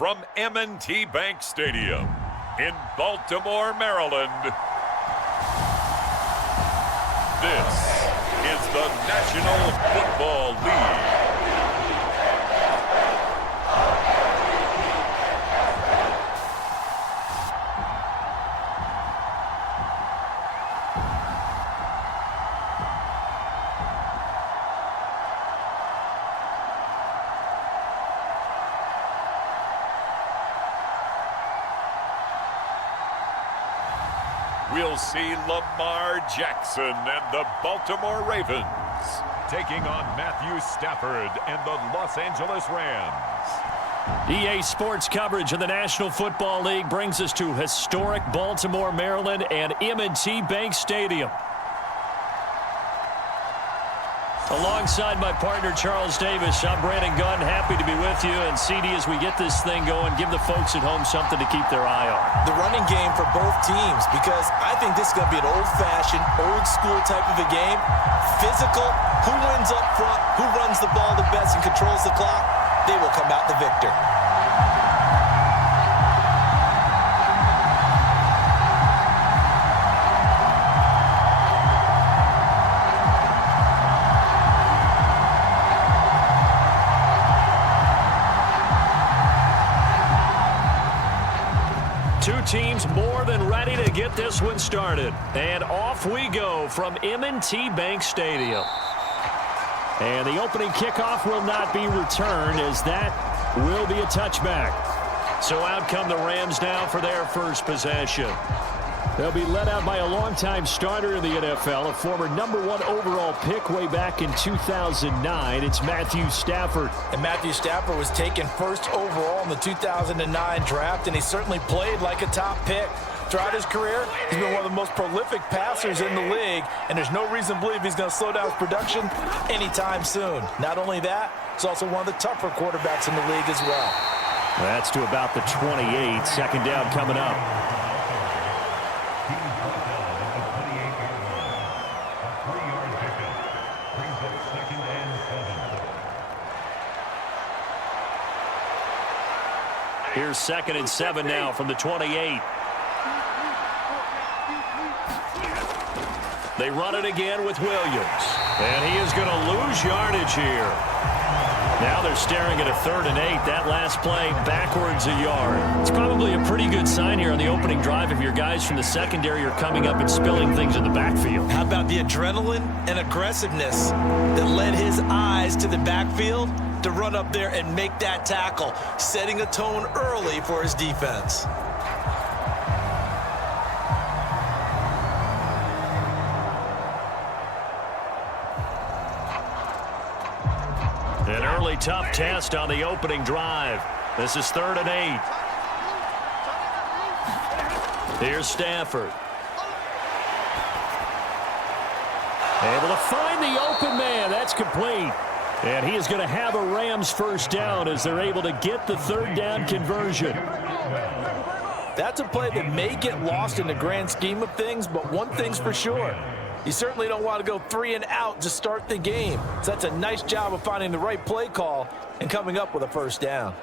from M&T Bank Stadium in Baltimore, Maryland, this is the National Football League. We'll see Lamar Jackson and the Baltimore Ravens taking on Matthew Stafford and the Los Angeles Rams. EA Sports coverage of the National Football League brings us to historic Baltimore, Maryland, and M&T Bank Stadium. Alongside my partner, Charles Davis, I'm Brandon Gunn. Happy to be with you. And CD, as we get this thing going, give the folks at home something to keep their eye on. The running game for both teams, because I think this is going to be an old-fashioned, old-school type of a game. Physical, who wins up front, who runs the ball the best and controls the clock, they will come out the victor. Two teams more than ready to get this one started. And off we go from M&T Bank Stadium. And the opening kickoff will not be returned, as that will be a touchback. So out come the Rams now for their first possession. They'll be led out by a longtime starter in the NFL, a former #1 overall pick way back in 2009. It's Matthew Stafford. And Matthew Stafford was taken first overall in the 2009 draft, and he certainly played like a top pick. Throughout his career, he's been one of the most prolific passers in the league, and there's no reason to believe he's going to slow down his production anytime soon. Not only that, he's also one of the tougher quarterbacks in the league as well. That's to about the 28. Second down coming up. Here's 2nd and 7 now from the 28. They run it again with Williams. And he is going to lose yardage here. Now they're staring at a 3rd and 8. That last play backwards a yard. It's probably a pretty good sign here on the opening drive if your guys from the secondary are coming up and spilling things in the backfield. How about the adrenaline and aggressiveness that led his eyes to the backfield to run up there and make that tackle, setting a tone early for his defense. An early tough test on the opening drive. This is 3rd and 8. Here's Stafford. Able to find the open man. That's complete. And he is going to have a Rams first down as they're able to get the 3rd down conversion. That's a play that may get lost in the grand scheme of things, but one thing's for sure. You certainly don't want to go 3 and out to start the game. So that's a nice job of finding the right play call and coming up with a first down.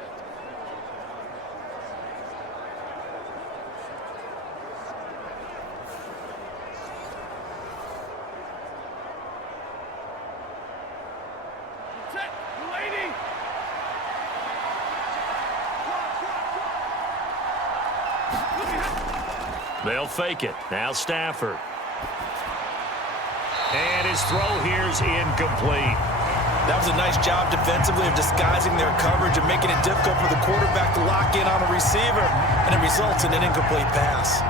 They'll fake it. Now Stafford. And his throw here's incomplete. That was a nice job defensively of disguising their coverage and making it difficult for the quarterback to lock in on a receiver, and it results in an incomplete pass.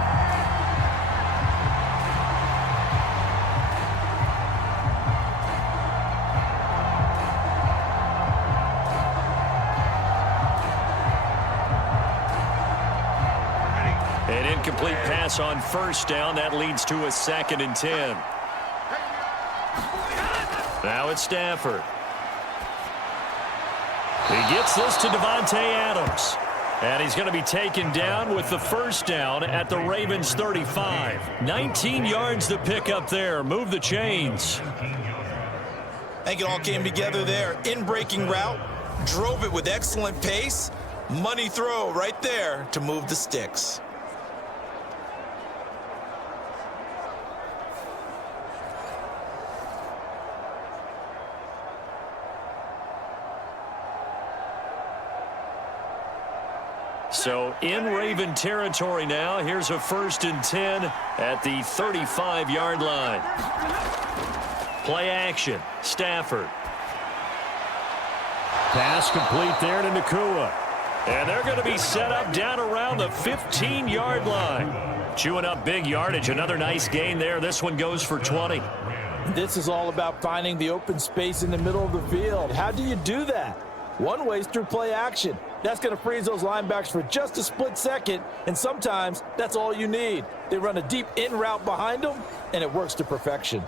An incomplete pass on first down. That leads to a 2nd and 10. Now it's Stafford. He gets this to Davante Adams. And he's going to be taken down with the first down at the Ravens 35. 19 yards to pick up there. Move the chains. I think it all came together there. In-breaking route, drove it with excellent pace, Money throw right there to move the sticks. So in Raven territory now. Here's a 1st and 10 at the 35-yard line. Play action. Stafford. Pass complete there to Nakua. And they're going to be set up down around the 15-yard line. Chewing up big yardage. Another nice gain there. This one goes for 20. This is all about finding the open space in the middle of the field. How do you do that? One way is through play action. That's going to freeze those linebackers for just a split second, and sometimes that's all you need. They run a deep in route behind them, and it works to perfection.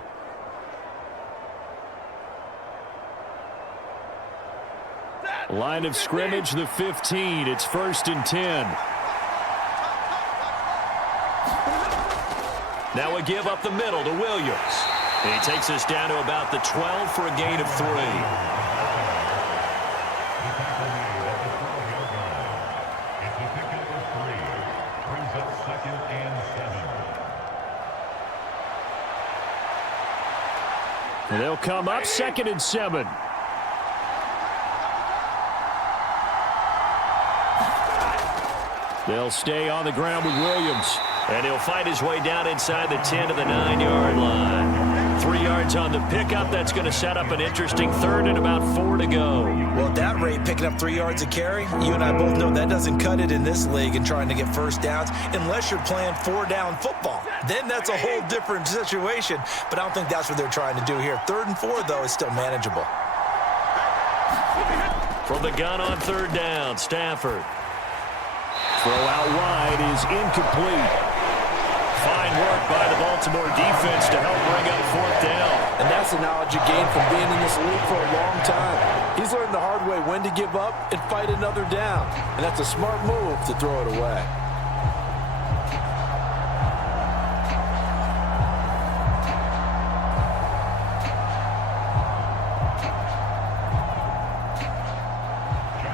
Line of scrimmage, the 15. It's 1st and 10. Now a give up the middle to Williams. And he takes us down to about the 12 for a gain of 3. And they'll come up 2nd and 7. They'll stay on the ground with Williams. And he'll fight his way down inside the 10 to the 9-yard line. 3 yards on the pickup. That's going to set up an interesting 3rd and about 4 to go. Well, at that rate, picking up 3 yards a carry, you and I both know that doesn't cut it in this league and trying to get first downs unless you're playing 4-down football. Then that's a whole different situation, but I don't think that's what they're trying to do here. 3rd and 4, though, is still manageable. From the gun on 3rd down, Stafford. Throw out wide is incomplete. Fine work by the Baltimore defense to help bring up 4th down. And that's the knowledge you gain from being in this league for a long time. He's learned the hard way when to give up and fight another down. And that's a smart move to throw it away.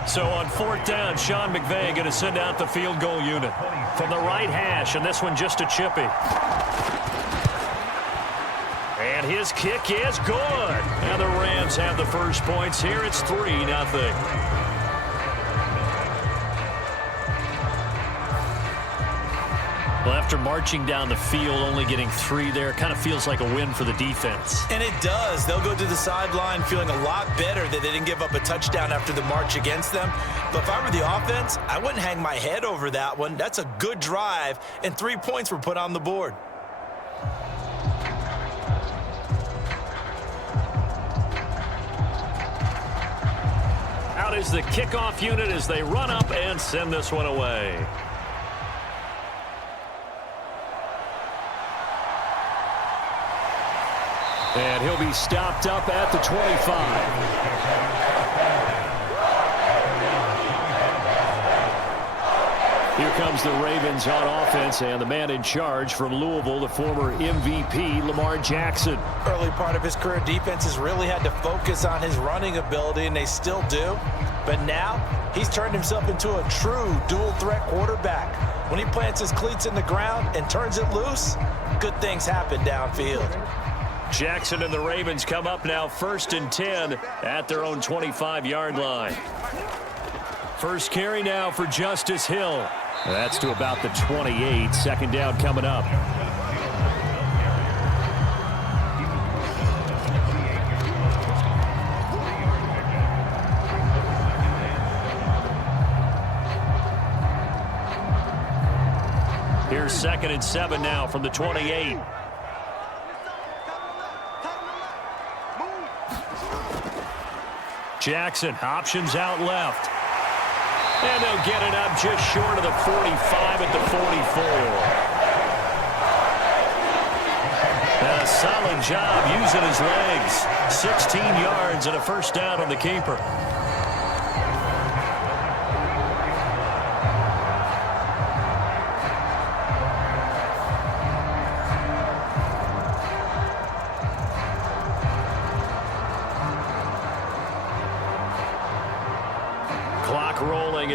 So on 4th down, Sean McVay going to send out the field goal unit from the right hash, and this one just a chippy. And his kick is good. And the Rams have the first points here. It's 3-0. Well, after marching down the field, only getting 3 there, kind of feels like a win for the defense. And it does. They'll go to the sideline feeling a lot better that they didn't give up a touchdown after the march against them. But if I were the offense, I wouldn't hang my head over that one. That's a good drive, and 3 points were put on the board. Out is the kickoff unit as they run up and send this one away. And he'll be stopped up at the 25. Here comes the Ravens on offense, and the man in charge from Louisville, the former MVP, Lamar Jackson. Early part of his career, defenses really had to focus on his running ability, and they still do. But now, he's turned himself into a true dual-threat quarterback. When he plants his cleats in the ground and turns it loose, good things happen downfield. Jackson and the Ravens come up now 1st and 10 at their own 25-yard line. First carry now for Justice Hill. That's to about the 28. 2nd down coming up. Here's 2nd and 7 now from the 28. Jackson options out left. And they'll get it up just short of the 45 at the 44. And a solid job using his legs. 16 yards and a first down on the keeper.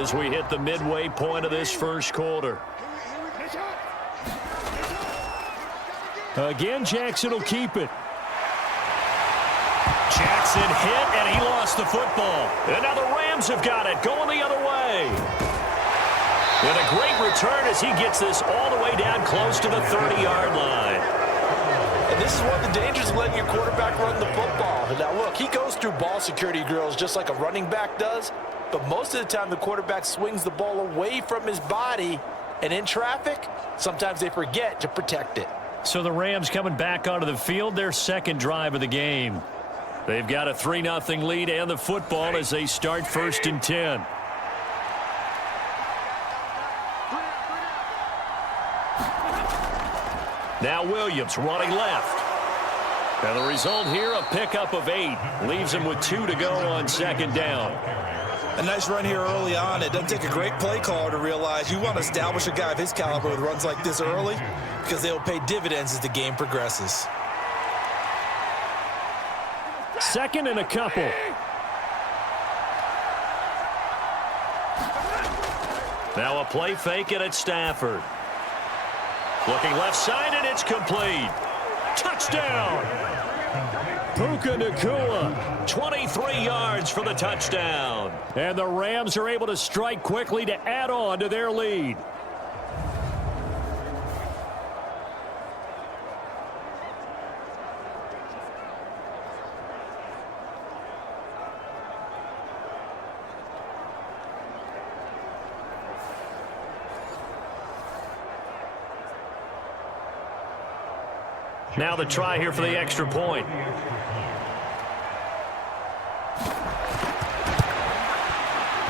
as we hit the midway point of this first quarter. Again, Jackson will keep it. Jackson hit, and he lost the football. And now the Rams have got it, going the other way. And a great return as he gets this all the way down close to the 30-yard line. And this is one of the dangers of letting your quarterback run the football. Now, look, he goes through ball security drills just like a running back does, but most of the time the quarterback swings the ball away from his body, and in traffic, sometimes they forget to protect it. So the Rams coming back onto the field, their second drive of the game. They've got a 3-0 lead and the football as they start 1st and 10. Now Williams running left. And the result here, a pickup of 8. Leaves him with 2 to go on 2nd down. A nice run here early on. It doesn't take a great play caller to realize you want to establish a guy of his caliber with runs like this early because they'll pay dividends as the game progresses. 2nd and a couple. Now a play fake it at Stafford. Looking left side, and it's complete. Touchdown! Puka Nacua, 23 yards for the touchdown. And the Rams are able to strike quickly to add on to their lead. Now the try here for the extra point.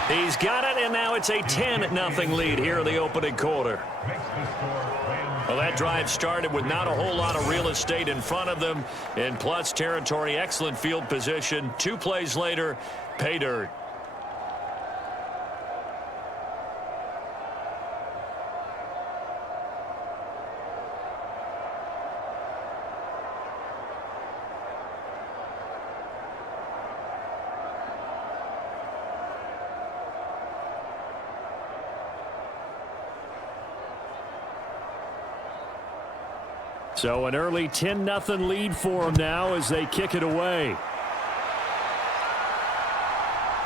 He's got it, and now it's a 10-0 lead here in the opening quarter. Well, that drive started with not a whole lot of real estate in front of them. In plus territory, excellent field position. 2 plays later, pay dirt. So an early 10-0 lead for them now as they kick it away.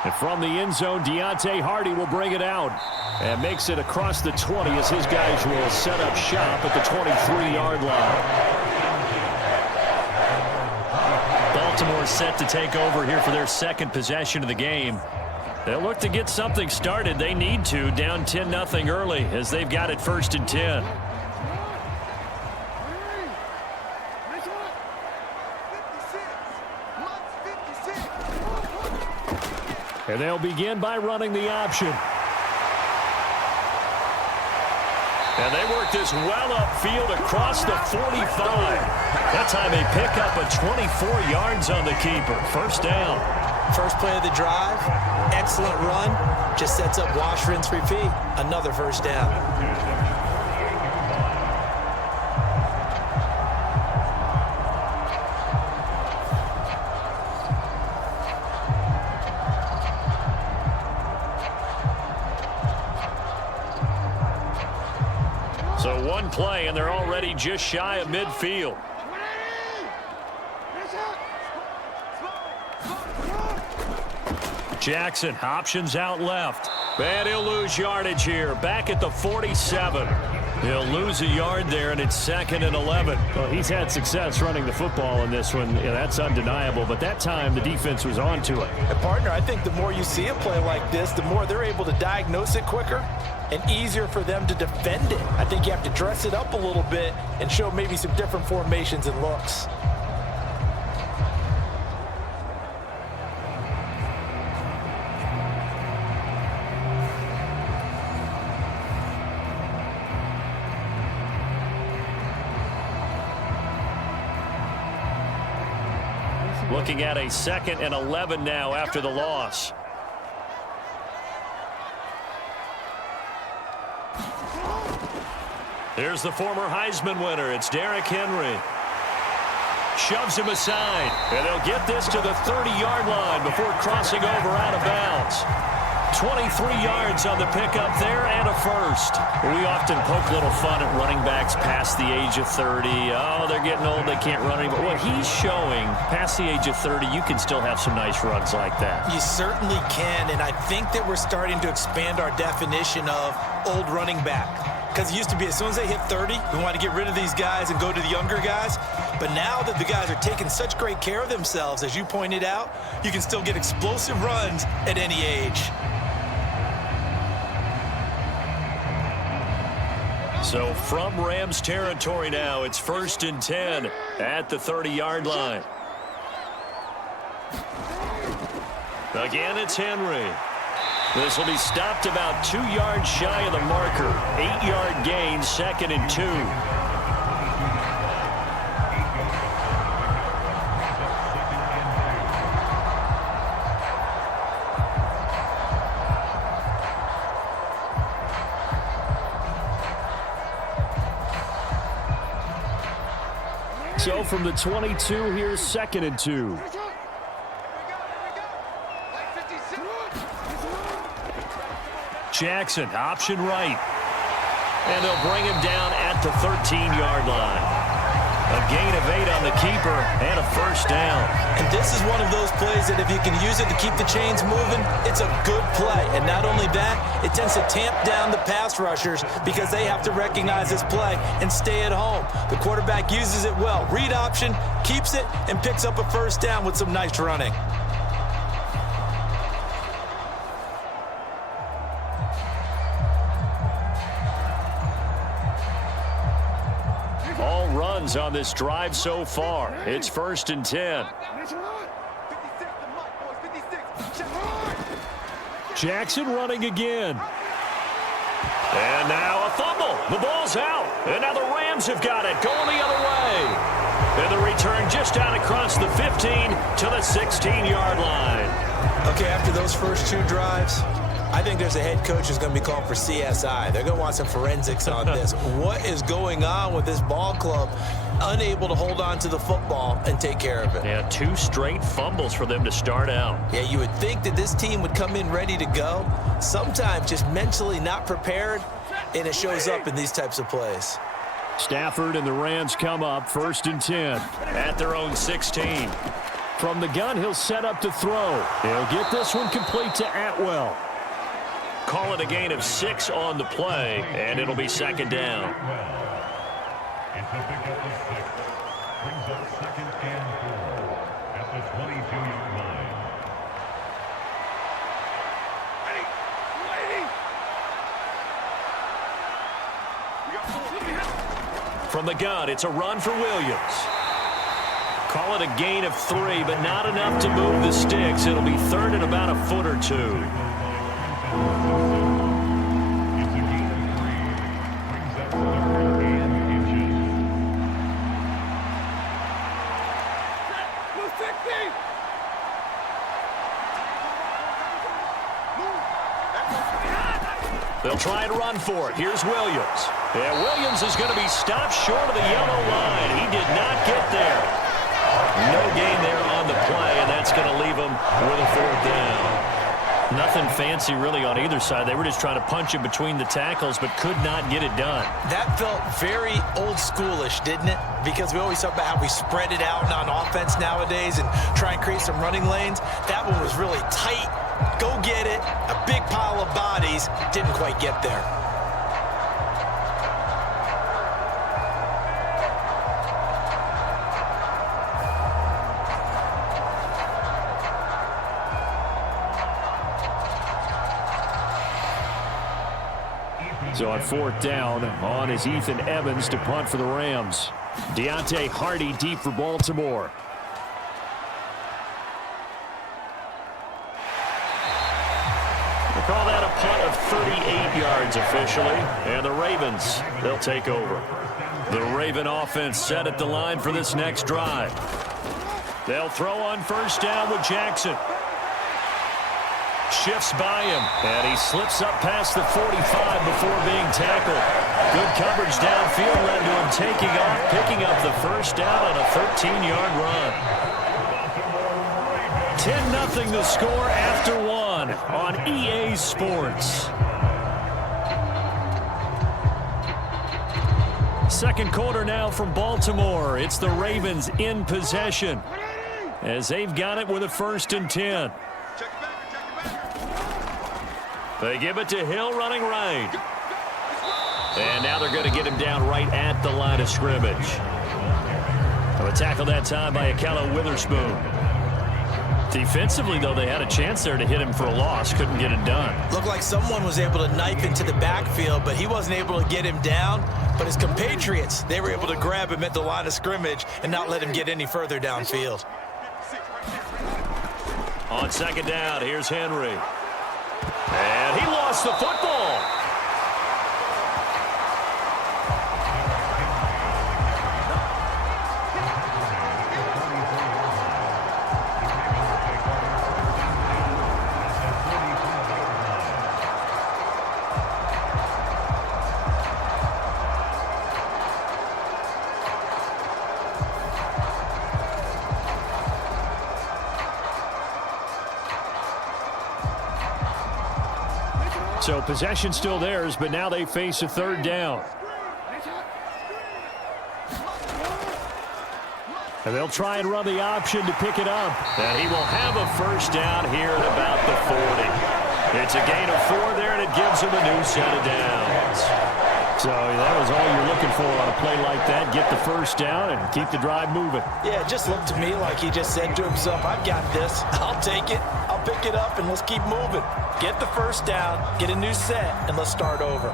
And from the end zone, Deontay Hardy will bring it out. And makes it across the 20 as his guys will set up shop at the 23-yard line. Baltimore set to take over here for their second possession of the game. They'll look to get something started. They need to, down 10-0 early as they've got it 1st and 10. And they'll begin by running the option. And they work this well upfield across the 45. That time they pick up a 24 yards on the keeper. 1st down. First play of the drive, excellent run. Just sets up wash, rinse, repeat. Another 1st down. So 1 play, and they're already just shy of midfield. Jackson, options out left. And he'll lose yardage here, back at the 47. He'll lose a yard there, and it's 2nd and 11. Well, he's had success running the football in this one. Yeah, that's undeniable, but that time the defense was on to it. And partner, I think the more you see a play like this, the more they're able to diagnose it quicker and easier for them to defend it. I think you have to dress it up a little bit and show maybe some different formations and looks. Looking at a 2nd and 11 now after the loss. Here's the former Heisman winner. It's Derrick Henry. Shoves him aside. And they'll get this to the 30-yard line before crossing over out of bounds. 23 yards on the pickup there and a first. We often poke a little fun at running backs past the age of 30. Oh, they're getting old, they can't run anymore. What he's showing, past the age of 30, you can still have some nice runs like that. You certainly can, and I think that we're starting to expand our definition of old running back. Because it used to be as soon as they hit 30, we want to get rid of these guys and go to the younger guys. But now that the guys are taking such great care of themselves, as you pointed out, you can still get explosive runs at any age. So from Rams territory now, it's 1st and 10 at the 30-yard line. Again, it's Henry. This will be stopped about 2 yards shy of the marker. 8-yard gain, 2nd and 2. So from the 22, here's 2nd and 2. Jackson, option right. And they'll bring him down at the 13-yard line. A gain of 8 on the keeper and a first down. And this is one of those plays that if you can use it to keep the chains moving, it's a good play. And not only that, it tends to tamp down the pass rushers because they have to recognize this play and stay at home. The quarterback uses it well. Read option, keeps it, and picks up a first down with some nice running. On this drive so far. It's 1st and 10. Jackson running again. And now a fumble. The ball's out. And now the Rams have got it going the other way. And the return just out across the 15 to the 16-yard line. Okay, after those first 2 drives, I think there's a head coach who's going to be called for CSI. They're going to want some forensics on this. What is going on with this ball club? Unable to hold on to the football and take care of it. Yeah, 2 straight fumbles for them to start out. Yeah, you would think that this team would come in ready to go. Sometimes just mentally not prepared, and it shows up in these types of plays. Stafford and the Rams come up 1st and 10 at their own 16. From the gun, he'll set up to throw. He'll get this one complete to Atwell. Call it a gain of 6 on the play, and it'll be 2nd down. It's a pickup of 6. Brings up 2nd and 4 at the 22-yard line. From the gun, it's a run for Williams. Call it a gain of 3, but not enough to move the sticks. It'll be 3rd and about a foot or 2. They'll try and run for it. Here's Williams. Yeah, Williams is going to be stopped short of the yellow line. He did not get there. No gain there on the play, and that's going to leave him with a 4th down. Nothing fancy really on either side. They were just trying to punch in between the tackles, but could not get it done. That felt very old schoolish, didn't it? Because we always talk about how we spread it out on offense nowadays and try and create some running lanes. That one was really tight. Go get it. A big pile of bodies. Didn't quite get there. So on 4th down, on is Ethan Evans to punt for the Rams. Deontay Hardy deep for Baltimore. We'll call that a punt of 38 yards officially. And the Ravens, they'll take over. The Raven offense set at the line for this next drive. They'll throw on 1st down with Jackson. Shifts by him, and he slips up past the 45 before being tackled. Good coverage downfield led to him taking off, picking up the 1st down on a 13-yard run. 10-0 the score after 1. on EA Sports. Second quarter now from Baltimore. It's the Ravens in possession as they've got it with a 1st and 10. They give it to Hill running right. And now they're going to get him down right at the line of scrimmage. A tackle that time by Akello Witherspoon. Defensively, though, they had a chance there to hit him for a loss. Couldn't get it done. Looked like someone was able to knife into the backfield, but he wasn't able to get him down. But his compatriots, they were able to grab him at the line of scrimmage and not let him get any further downfield. On 2nd down, here's Henry. And he lost the football. So possession still theirs, but now they face a 3rd down. And they'll try and run the option to pick it up. And he will have a 1st down here at about the 40. It's a gain of 4 there, and it gives him a new set of downs. So that was all you're looking for on a play like that. Get the 1st down and keep the drive moving. Yeah, it just looked to me like he just said to himself, I've got this. I'll take it. I'll pick it up, and let's keep moving. Get the 1st down, get a new set, and let's start over.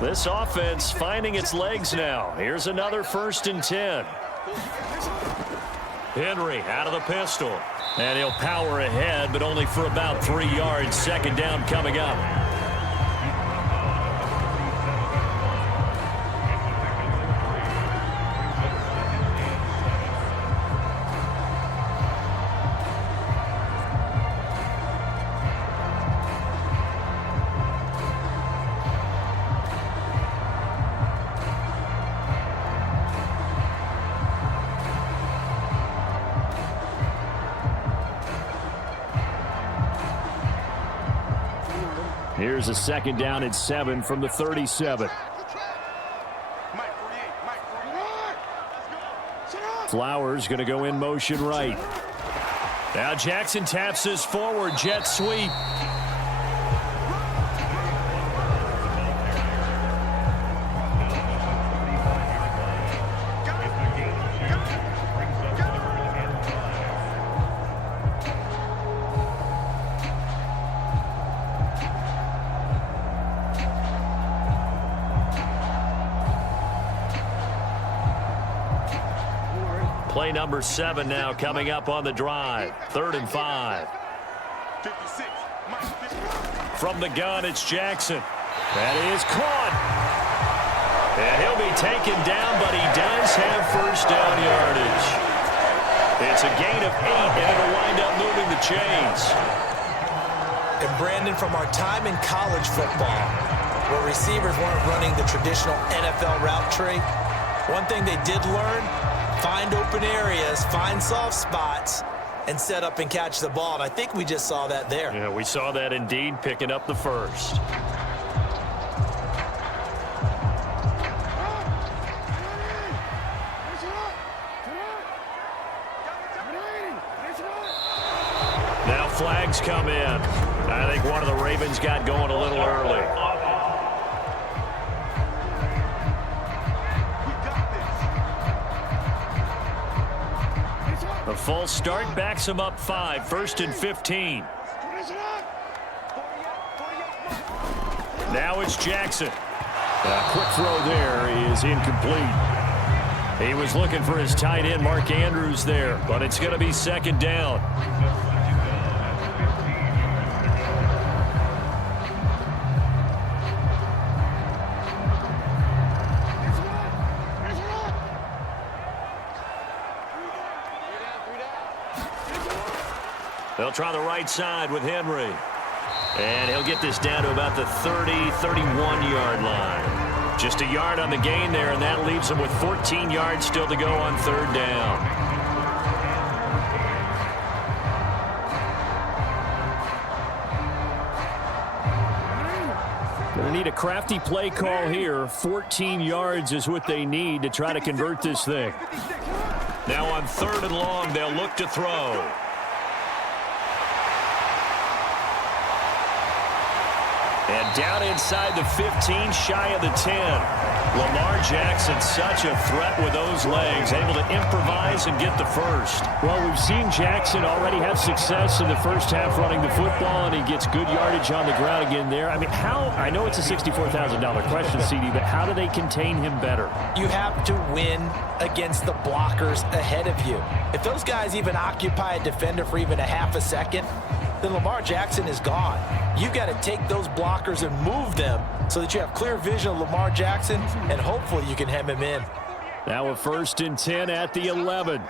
This offense finding its legs now. Here's another 1st and 10. Henry out of the pistol. And he'll power ahead, but only for about 3 yards. 2nd down coming up. Here's a 2nd down and 7 from the 37. Flowers going to go in motion right. Now Jackson taps his forward jet sweep. Play number 7 now coming up on the drive. 3rd and 5. From the gun, it's Jackson. That is caught. And he'll be taken down, but he does have 1st down yardage. It's a gain of 8, and it'll wind up moving the chains. And Brandon, from our time in college football, where receivers weren't running the traditional NFL route tree, one thing they did learn, find open areas, find soft spots, and set up and catch the ball. And I think we just saw that there. Yeah, we saw that indeed, picking up the 1st. Now flags come in. I think one of the Ravens got going a little early. The false start backs him up 5, 1st and 15. Now it's Jackson. A quick throw there is incomplete. He was looking for his tight end, Mark Andrews, there, but it's going to be 2nd down. They'll try the right side with Henry. And he'll get this down to about the 30, 31-yard line. Just a yard on the gain there, and that leaves them with 14 yards still to go on third down. Going to need a crafty play call here. 14 yards is what they need to try to convert this thing. Now on third and long, they'll look to throw. And down inside the 15, shy of the 10. Lamar Jackson, such a threat with those legs, able to improvise and get the first. Well, we've seen Jackson already have success in the first half running the football, and he gets good yardage on the ground again there. I mean, I know it's a $64,000 question, CD, but how do they contain him better? You have to win against the blockers ahead of you. If those guys even occupy a defender for even a half a second, then Lamar Jackson is gone. You've got to take those blockers and move them so that you have clear vision of Lamar Jackson, and hopefully you can hem him in. Now a 1st and 10 at the 11.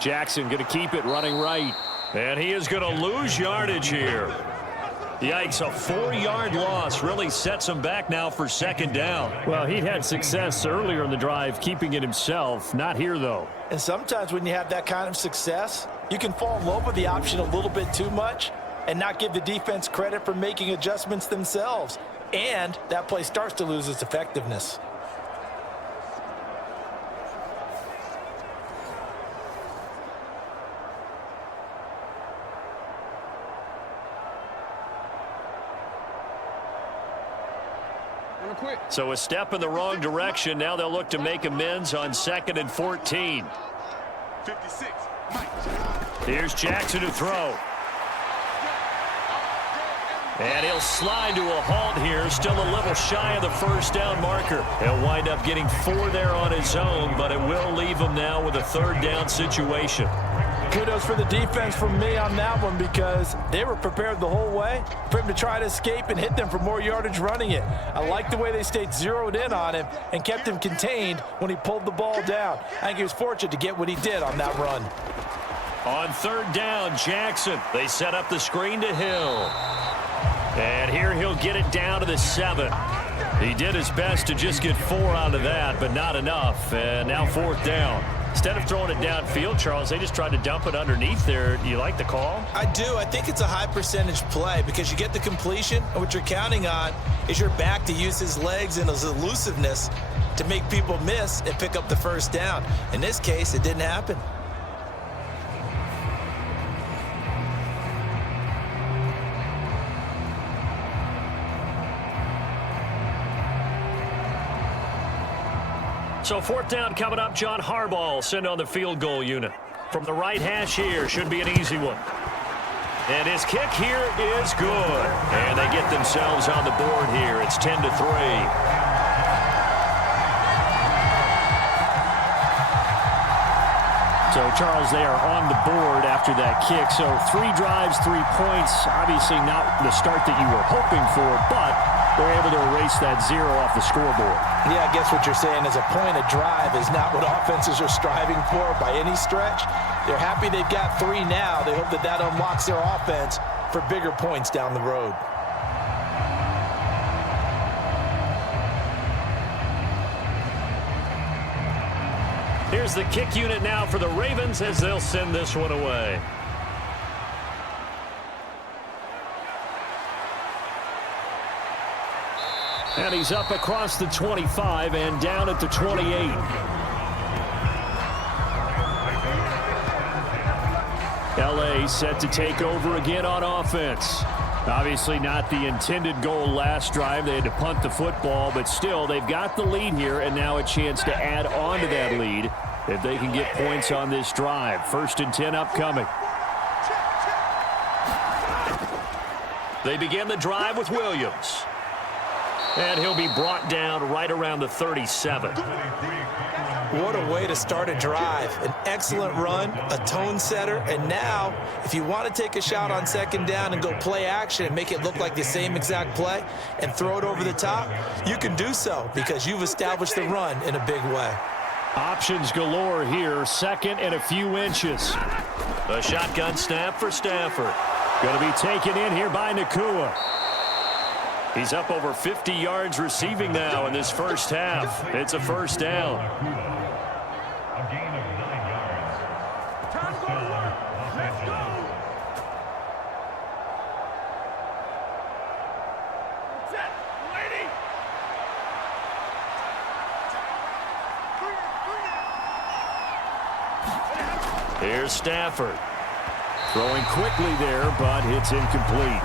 Jackson going to keep it running right. And he is going to lose yardage here. Yikes, a 4-yard loss really sets him back now for second down. Well, he had success earlier in the drive keeping it himself. Not here, though. And sometimes when you have that kind of success, you can fall in love with the option a little bit too much and not give the defense credit for making adjustments themselves. And that play starts to lose its effectiveness. So a step in the wrong direction. Now they'll look to make amends on 2nd and 14. 56. Here's Jackson to throw. And he'll slide to a halt here. Still a little shy of the first down marker. He'll wind up getting 4 there on his own, but it will leave him now with a third down situation. Kudos for the defense from me on that one, because they were prepared the whole way for him to try to escape and hit them for more yardage running it. I like the way they stayed zeroed in on him and kept him contained when he pulled the ball down. I think he was fortunate to get what he did on that run. On third down, Jackson. They set up the screen to Hill. And here he'll get it down to the 7. He did his best to just get 4 out of that, but not enough. And now 4th down. Instead of throwing it downfield, Charles, they just tried to dump it underneath there. Do you like the call? I do. I think it's a high percentage play because you get the completion, and what you're counting on is your back to use his legs and his elusiveness to make people miss and pick up the first down. In this case, it didn't happen. So 4th down coming up. John Harbaugh sent on the field goal unit. From the right hash here, should be an easy one. And his kick here is good. And they get themselves on the board here. It's 10-3. So, Charles, they are on the board after that kick. So 3 drives, 3 points. Obviously not the start that you were hoping for, but they're able to erase that 0 off the scoreboard. Yeah, I guess what you're saying is a point a drive is not what offenses are striving for by any stretch. They're happy they've got 3 now. They hope that that unlocks their offense for bigger points down the road. Here's the kick unit now for the Ravens as they'll send this one away. And he's up across the 25 and down at the 28. LA set to take over again on offense. Obviously not the intended goal last drive. They had to punt the football, but still they've got the lead here, and now a chance to add on to that lead if they can get points on this drive. 1st and 10 upcoming. They begin the drive with Williams. And he'll be brought down right around the 37. What a way to start a drive. An excellent run, a tone setter, and now if you want to take a shot on 2nd down and go play action and make it look like the same exact play and throw it over the top, you can do so because you've established the run in a big way. Options galore here. Second and a few inches. A shotgun snap for Stafford. Going to be taken in here by Nakua. He's up over 50 yards receiving now in this first half. It's a first down. A gain of 9 yards. Time to go to work. Let's go. Set, lady. Here's Stafford. Throwing quickly there, but it's incomplete.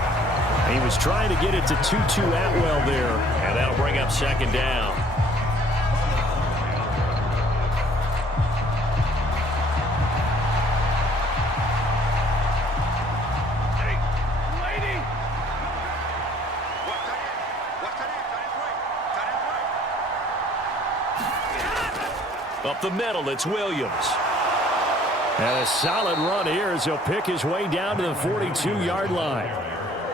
He was trying to get it to Tutu Atwell there. And that'll bring up second down. Hey, lady. Up the middle, it's Williams. And a solid run here as he'll pick his way down to the 42-yard line.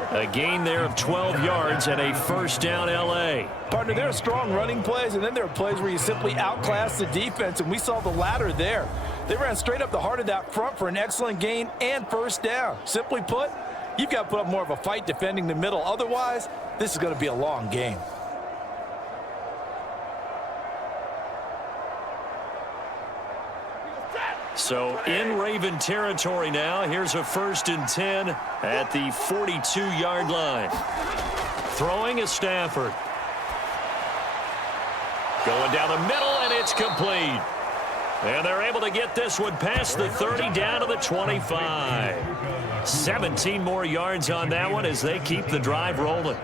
A gain there of 12 yards and a first down L.A. Partner, there are strong running plays, and then there are plays where you simply outclass the defense, and we saw the latter there. They ran straight up the heart of that front for an excellent gain and first down. Simply put, you've got to put up more of a fight defending the middle. Otherwise, this is going to be a long game. So in Raven territory now. Here's a 1st and 10 at the 42-yard line. Throwing is Stafford. Going down the middle, and it's complete. And they're able to get this one past the 30 down to the 25. 17 more yards on that one as they keep the drive rolling.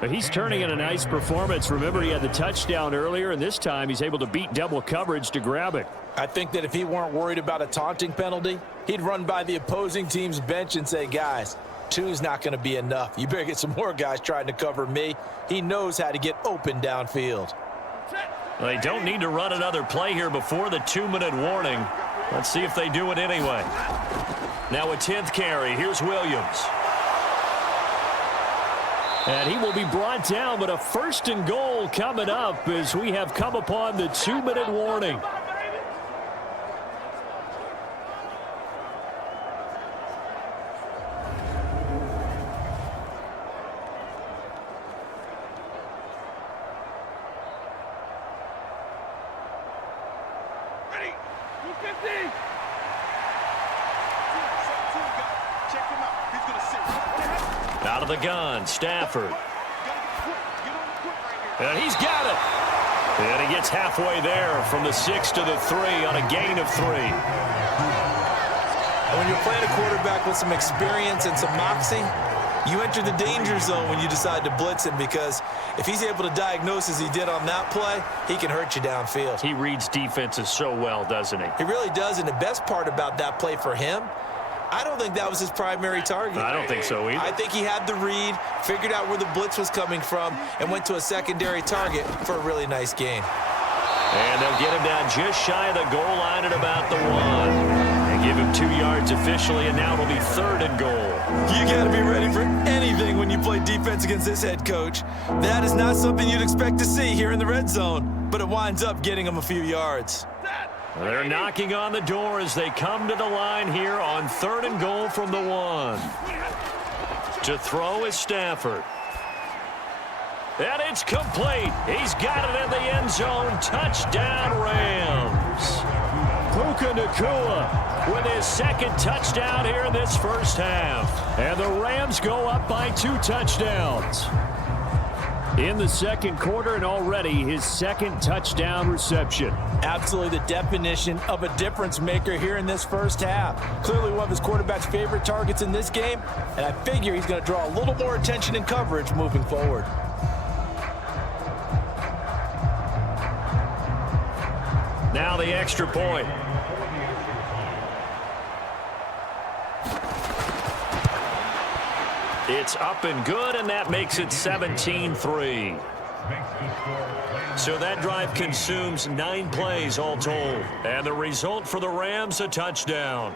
But he's turning in a nice performance. Remember, he had the touchdown earlier, and this time he's able to beat double coverage to grab it. I think that if he weren't worried about a taunting penalty, he'd run by the opposing team's bench and say, guys, 2 is not going to be enough. You better get some more guys trying to cover me. He knows how to get open downfield. They don't need to run another play here before the 2-minute warning. Let's see if they do it anyway. Now a 10th carry. Here's Williams. And he will be brought down, but a 1st and goal coming up as we have come upon the 2-minute warning. Ready. 250. Check him out. He's going to sit right. Out of the gun, Stafford. And he's got it. And he gets halfway there from the 6 to the 3 on a gain of 3. And when you're playing a quarterback with some experience and some moxie, you enter the danger zone when you decide to blitz him, because if he's able to diagnose as he did on that play, he can hurt you downfield. He reads defenses so well, doesn't he? He really does, and the best part about that play for him, I don't think that was his primary target. I don't think so either. I think he had the read, figured out where the blitz was coming from, and went to a secondary target for a really nice gain. And they'll get him down just shy of the goal line at about the 1. And give him 2 yards officially, and now it'll be 3rd and goal. You got to be ready for anything when you play defense against this head coach. That is not something you'd expect to see here in the red zone, but it winds up getting him a few yards. They're knocking on the door as they come to the line here on 3rd and goal from the 1. To throw is Stafford. And it's complete. He's got it in the end zone. Touchdown, Rams. Puka Nacua with his 2nd touchdown here in this first half. And the Rams go up by 2 touchdowns in the 2nd quarter, and already his 2nd touchdown reception. Absolutely the definition of a difference maker here in this first half. Clearly one of his quarterback's favorite targets in this game, and I figure he's going to draw a little more attention and coverage moving forward. Now the extra point. It's up and good, and that makes it 17-3. So that drive consumes 9 plays all told. And the result for the Rams, a touchdown.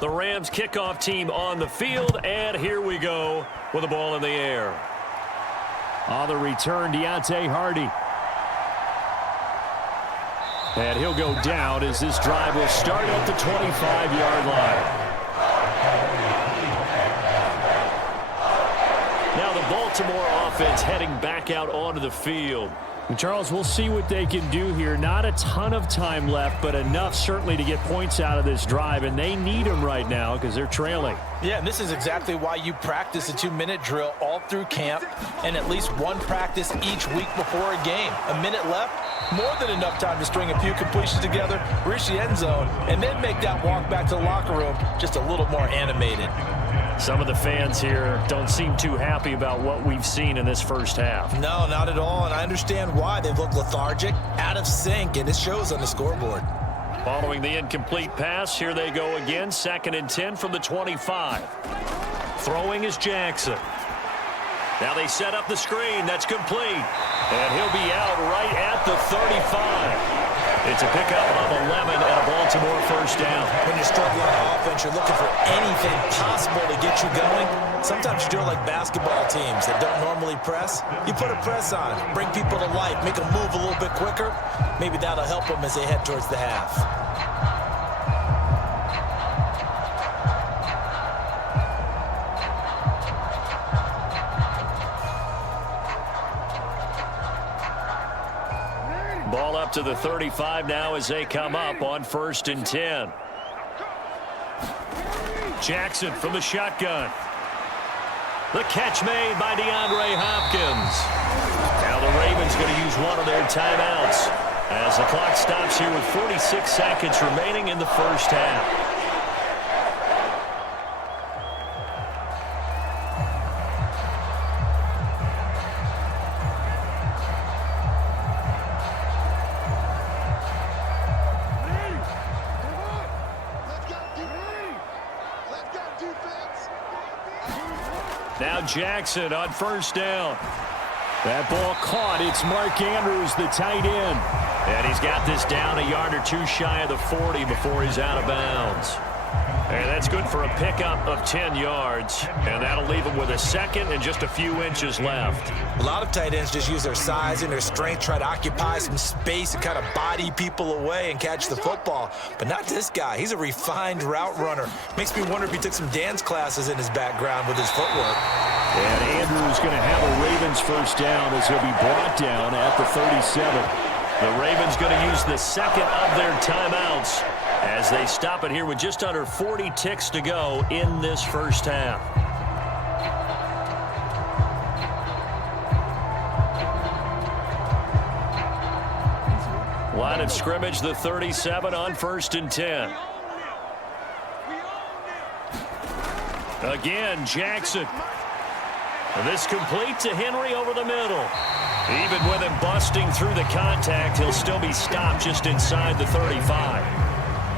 The Rams kickoff team on the field, and here we go with the ball in the air. On the return, Deontay Hardy. And he'll go down as this drive will start at the 25-yard line. Now the Baltimore offense heading back out onto the field. And Charles, we'll see what they can do here. Not a ton of time left, but enough certainly to get points out of this drive, and they need them right now because they're trailing. Yeah, and this is exactly why you practice a 2-minute drill all through camp and at least one practice each week before a game. A minute left, more than enough time to string a few completions together, reach the end zone, and then make that walk back to the locker room just a little more animated. Some of the fans here don't seem too happy about what we've seen in this first half. No, not at all, and I understand why. They look lethargic, out of sync, and it shows on the scoreboard. Following the incomplete pass, here they go again, 2nd and 10 from the 25. Throwing is Jackson. Now they set up the screen. That's complete. And he'll be out right at the 35. It's a pickup of 11 and a Baltimore first down. When you're struggling on offense, you're looking for anything possible to get you going. Sometimes you do it like basketball teams that don't normally press. You put a press on, bring people to life, make them move a little bit quicker. Maybe that'll help them as they head towards the half. Ball up to the 35 now as they come up on 1st and 10. Jackson from the shotgun. The catch made by DeAndre Hopkins. Now the Ravens going to use one of their timeouts as the clock stops here with 46 seconds remaining in the first half. Now Jackson on 1st down. That ball caught. It's Mark Andrews, the tight end. And he's got this down a yard or two shy of the 40 before he's out of bounds. And that's good for a pickup of 10 yards. And that'll leave him with a 2nd and just a few inches left. A lot of tight ends just use their size and their strength, try to occupy some space and kind of body people away and catch the football. But not this guy. He's a refined route runner. Makes me wonder if he took some dance classes in his background with his footwork. And Andrews going to have a Ravens first down as he'll be brought down at the 37. The Ravens going to use the 2nd of their timeouts as they stop it here with just under 40 ticks to go in this first half. Line of scrimmage, the 37 on 1st and 10. Again, Jackson. This complete to Henry over the middle. Even with him busting through the contact, he'll still be stopped just inside the 35.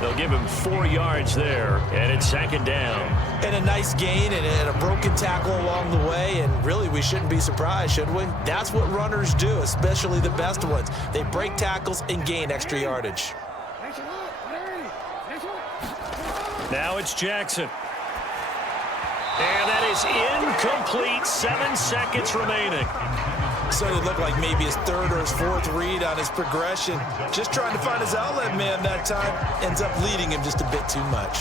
They'll give him 4 yards there, and it's 2nd down. And a nice gain and a broken tackle along the way, and really we shouldn't be surprised, should we? That's what runners do, especially the best ones. They break tackles and gain extra yardage. Now it's Jackson. And that is incomplete. 7 seconds remaining. So it looked like maybe his 3rd or his 4th read on his progression. Just trying to find his outlet man that time. Ends up leading him just a bit too much.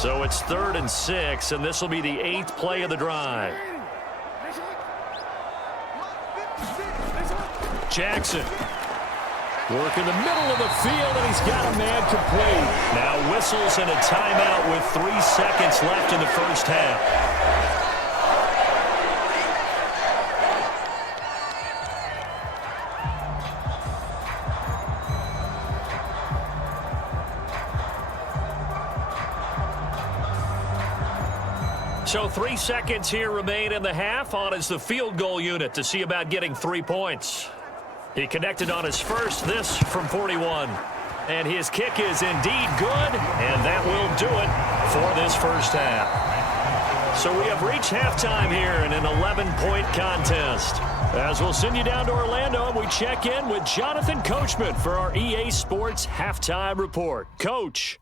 So it's 3rd and 6, and this will be the 8th play of the drive. Jackson. Work in the middle of the field, and he's got a man complete. Now whistles and a timeout with 3 seconds left in the first half. So 3 seconds here remain in the half. On is the field goal unit to see about getting 3 points. He connected on his first, this from 41. And his kick is indeed good, and that will do it for this first half. So we have reached halftime here in an 11-point contest. As we'll send you down to Orlando, and we check in with Jonathan Coachman for our EA Sports Halftime Report. Coach.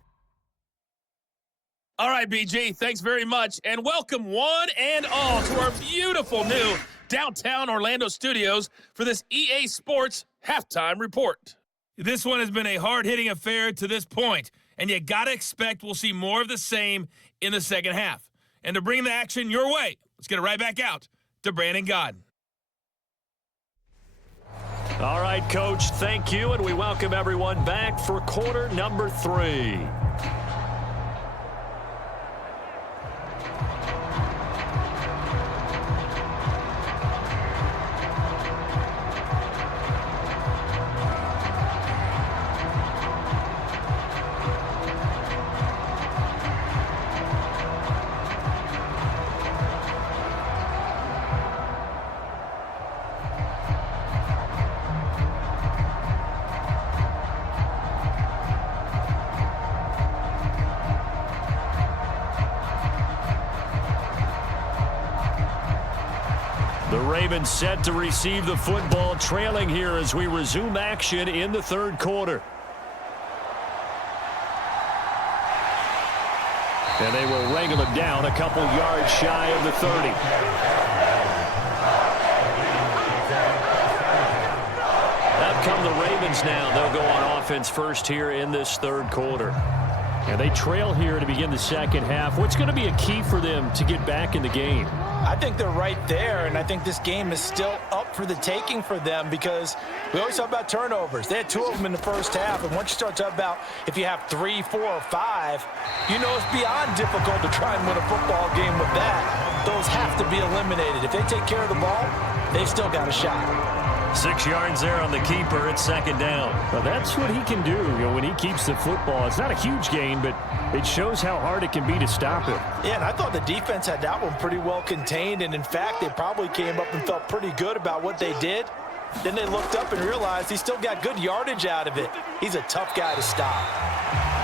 All right, BG, thanks very much, and welcome one and all to our beautiful new downtown Orlando studios for this EA Sports Halftime Report. This one has been a hard-hitting affair to this point, and you got to expect we'll see more of the same in the second half. And to bring the action your way, let's get it right back out to Brandon Godden. All right, Coach, thank you, and we welcome everyone back for quarter number 3. The Ravens set to receive the football, trailing here as we resume action in the third quarter. And they will wrangle it down a couple yards shy of the 30. Out come the Ravens now. They'll go on offense first here in this third quarter. And they trail here to begin the second half. What's going to be a key for them to get back in the game? I think they're right there, and I think this game is still up for the taking for them because we always talk about turnovers. They had 2 of them in the first half, and once you start talking about if you have 3, 4, or 5, you know it's beyond difficult to try and win a football game with that. Those have to be eliminated. If they take care of the ball, they've still got a shot. 6 yards there on the keeper. It's second down. Well, that's what he can do, when he keeps the football. It's not a huge gain, but it shows how hard it can be to stop it. Yeah, and I thought the defense had that one pretty well contained, and in fact, they probably came up and felt pretty good about what they did. Then they looked up and realized he still got good yardage out of it. He's a tough guy to stop.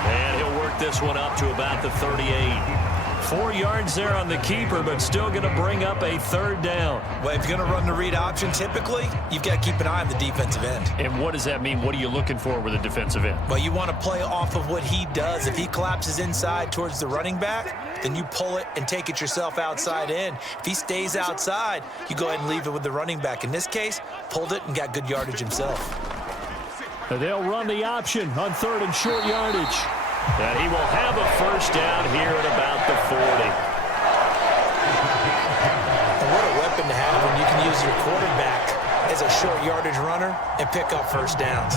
And he'll work this one up to about the 38. 4 yards there on the keeper, but still going to bring up a third down. Well, if you're going to run the read option, typically, you've got to keep an eye on the defensive end. And what does that mean? What are you looking for with a defensive end? Well, you want to play off of what he does. If he collapses inside towards the running back, then you pull it and take it yourself outside in. If he stays outside, you go ahead and leave it with the running back. In this case, pulled it and got good yardage himself. They'll run the option on third and short yardage. And he will have a first down here at about the 40. And what a weapon to have when you can use your quarterback as a short yardage runner and pick up first downs.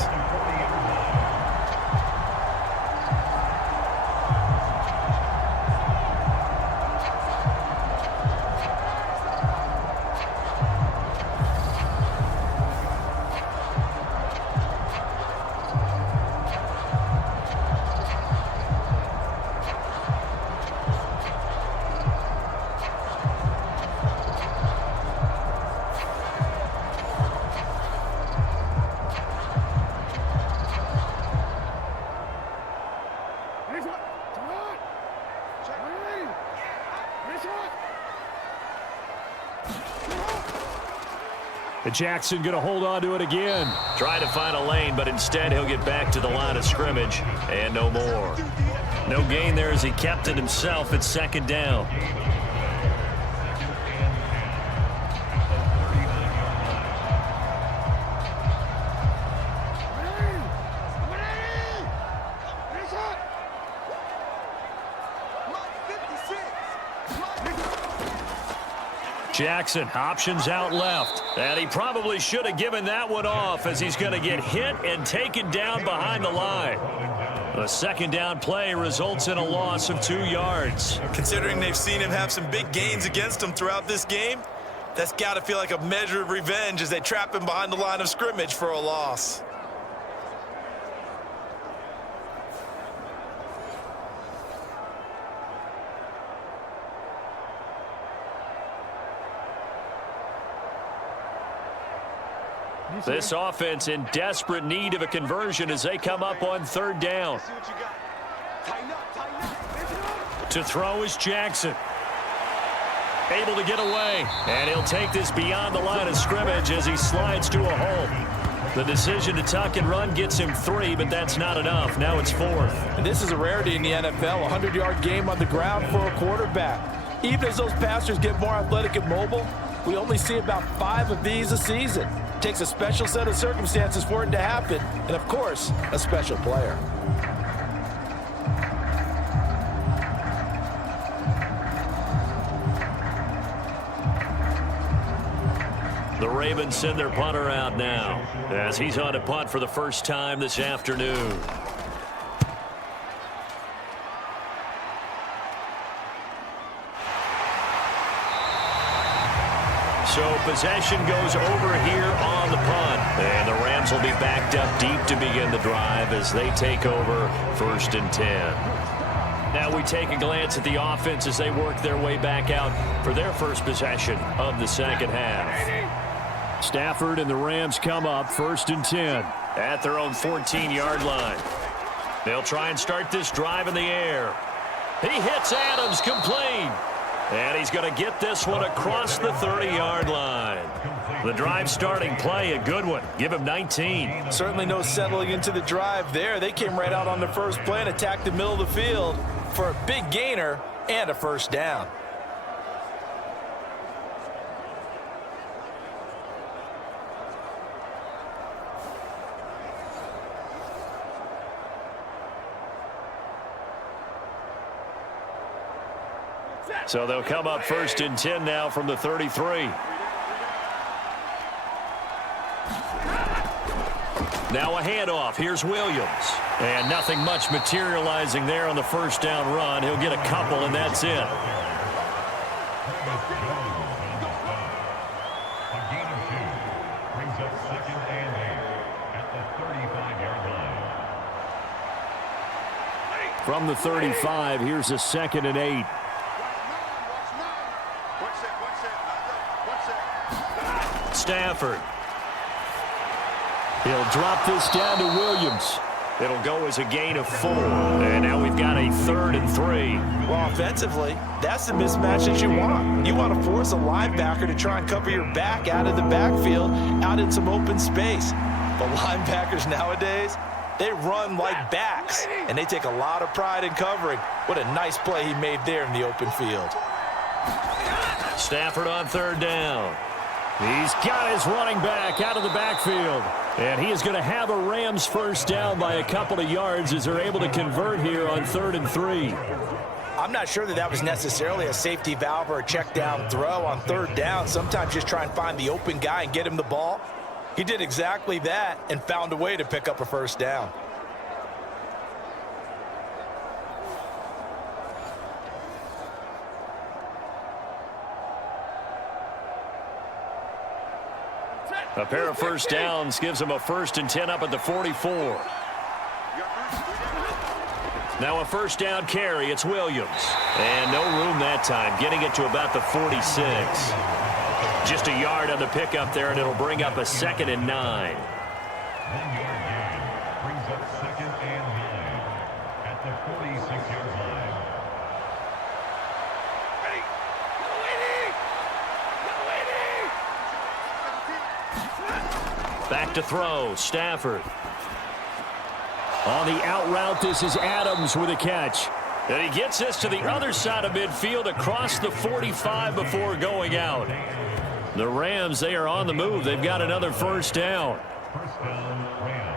Jackson going to hold on to it again. Trying to find a lane, but instead he'll get back to the line of scrimmage and no more. No gain there as he kept it himself at second down. Jackson, options out left. And he probably should have given that one off as he's going to get hit and taken down behind the line. The second down play results in a loss of 2 yards. Considering they've seen him have some big gains against him throughout this game, that's got to feel like a measure of revenge as they trap him behind the line of scrimmage for a loss. This offense in desperate need of a conversion as they come up on third down. To throw is Jackson. able to get away. And he'll take this beyond the line of scrimmage as he slides to a hole. The decision to tuck and run gets him 3, but that's not enough. Now it's 4th. And this is a rarity in the NFL, a 100-yard game on the ground for a quarterback. Even as those passers get more athletic and mobile, we only see about 5 of these a season. It takes a special set of circumstances for it to happen, and of course, a special player. The Ravens send their punter out now as he's on to punt for the first time this afternoon. So possession goes over here on the punt. And the Rams will be backed up deep to begin the drive as they take over 1st and 10. Now we take a glance at the offense as they work their way back out for their first possession of the second half. Stafford and the Rams come up 1st and 10. At their own 14-yard line. They'll try and start this drive in the air. He hits Adams complete. And he's going to get this one across the 30-yard line. The drive starting play, a good one. Give him 19. Certainly no settling into the drive there. They came right out on the first play and attacked the middle of the field for a big gainer and a first down. So they'll come up 1st and 10 now from the 33. Now a handoff. Here's Williams. And nothing much materializing there on the first down run. He'll get a couple, and that's it. From the 35, here's a 2nd and 8. Stafford. He'll drop this down to Williams. It'll go as a gain of 4. And now we've got a 3rd and 3. Well, offensively, that's the mismatch that you want. You want to force a linebacker to try and cover your back out of the backfield, out in some open space. The linebackers nowadays, they run like backs, and they take a lot of pride in covering. What a nice play he made there in the open field. Stafford on 3rd down. He's got his running back out of the backfield. And he is going to have a Rams first down by a couple of yards as they're able to convert here on 3rd and 3. I'm not sure that was necessarily a safety valve or a check down throw on 3rd down. Sometimes just try and find the open guy and get him the ball. He did exactly that and found a way to pick up a first down. A pair of first downs gives him a 1st and 10 up at the 44. Now a first down carry. It's Williams. And no room that time. Getting it to about the 46. Just a yard on the pickup there, and it'll bring up a 2nd and 9. 1-yard gain brings up 2nd and 9 at the 46-yard line. Back to throw. Stafford. On the out route, this is Adams with a catch. And he gets this to the other side of midfield across the 45 before going out. The Rams, they are on the move. They've got another first down. First down, Rams.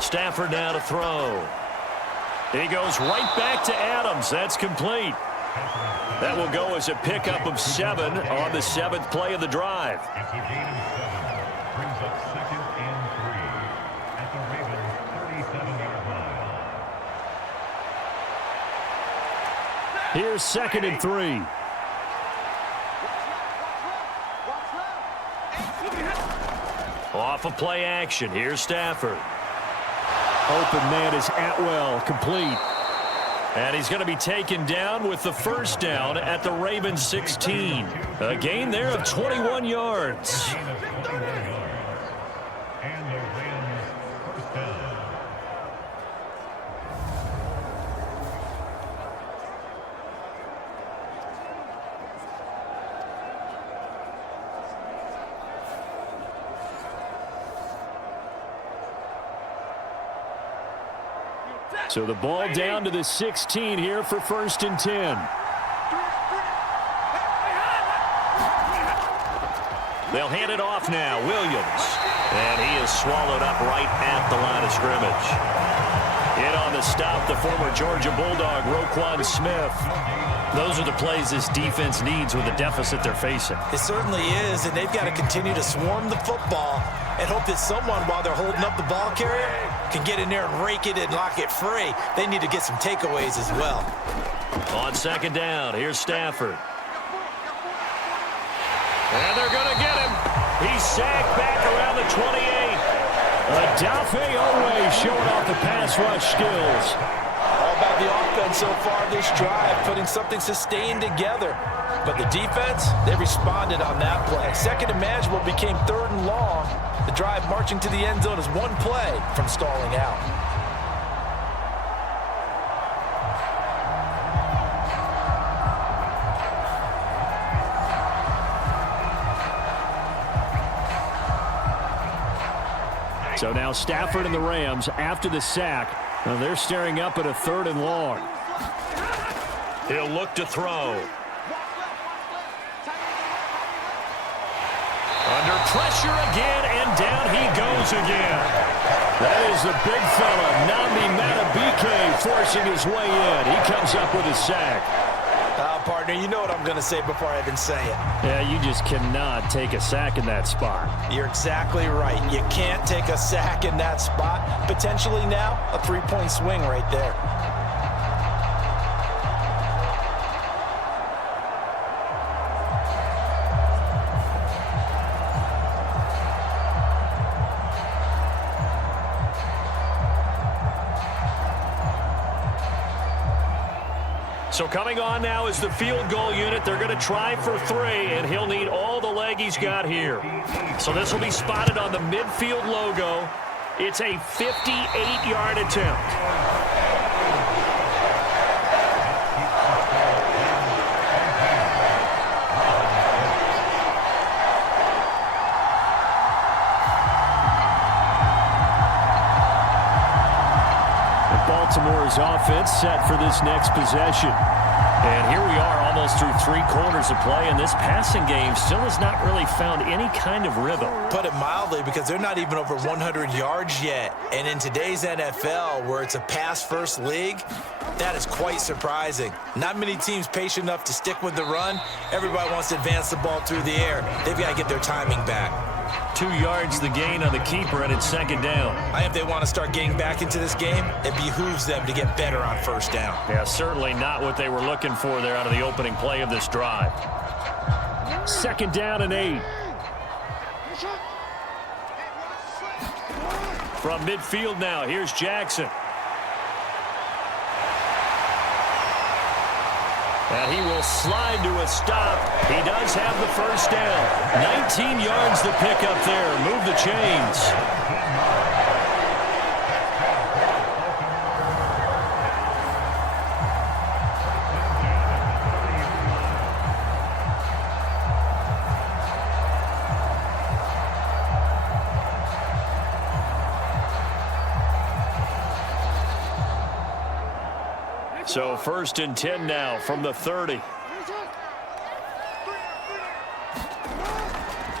Stafford now to throw. He goes right back to Adams. That's complete. That will go as a pickup of 7 on the 7th play of the drive. It's a gain of 7. Brings up 2nd and 3 at the Ravens' 37-yard line. Here's 2nd and 3. Off of play action. Here's Stafford. Open man is Atwell, complete. And he's going to be taken down with the first down at the Ravens 16. A gain there of 21 yards. So the ball down to the 16 here for 1st and 10. They'll hand it off now. Williams. And he is swallowed up right at the line of scrimmage. In on the stop, the former Georgia Bulldog, Roquan Smith. Those are the plays this defense needs with the deficit they're facing. It certainly is, and they've got to continue to swarm the football and hope that someone, while they're holding up the ball carrier, can get in there and rake it and lock it free. They need to get some takeaways as well. On 2nd down, here's Stafford. And they're going to get him. He's sacked back around the 28. Adafe Owe showing off the pass rush skills. All about the offense so far this drive, putting something sustained together. But the defense, they responded on that play. 2nd and manageable became 3rd and long. The drive marching to the end zone is one play from stalling out. So now Stafford and the Rams, after the sack, they're staring up at a 3rd and long. He'll look to throw. Under pressure again, and down he goes again. That is the big fella, Nnamdi Madubuike, forcing his way in. He comes up with a sack. Partner, you know what I'm going to say before I even say it. Yeah, you just cannot take a sack in that spot. You're exactly right. You can't take a sack in that spot. Potentially now, a 3-point swing right there. So coming on now is the field goal unit. They're going to try for 3, and he'll need all the leg he's got here. So this will be spotted on the midfield logo. It's a 58-yard attempt. Baltimore's offense set for this next possession. And here we are almost through 3 quarters of play, and this passing game still has not really found any kind of rhythm. Put it mildly, because they're not even over 100 yards yet. And in today's NFL, where it's a pass-first league, that is quite surprising. Not many teams patient enough to stick with the run. Everybody wants to advance the ball through the air. They've got to get their timing back. 2 yards the gain on the keeper, and it's 2nd down. I think if they want to start getting back into this game, it behooves them to get better on 1st down. Yeah, certainly not what they were looking for there out of the opening play of this drive. 2nd down and 8. From midfield now, here's Jackson. And he will slide to a stop. He does have the 1st down. 19 yards to pick up there. Move the chains. So 1st and 10 now from the 30.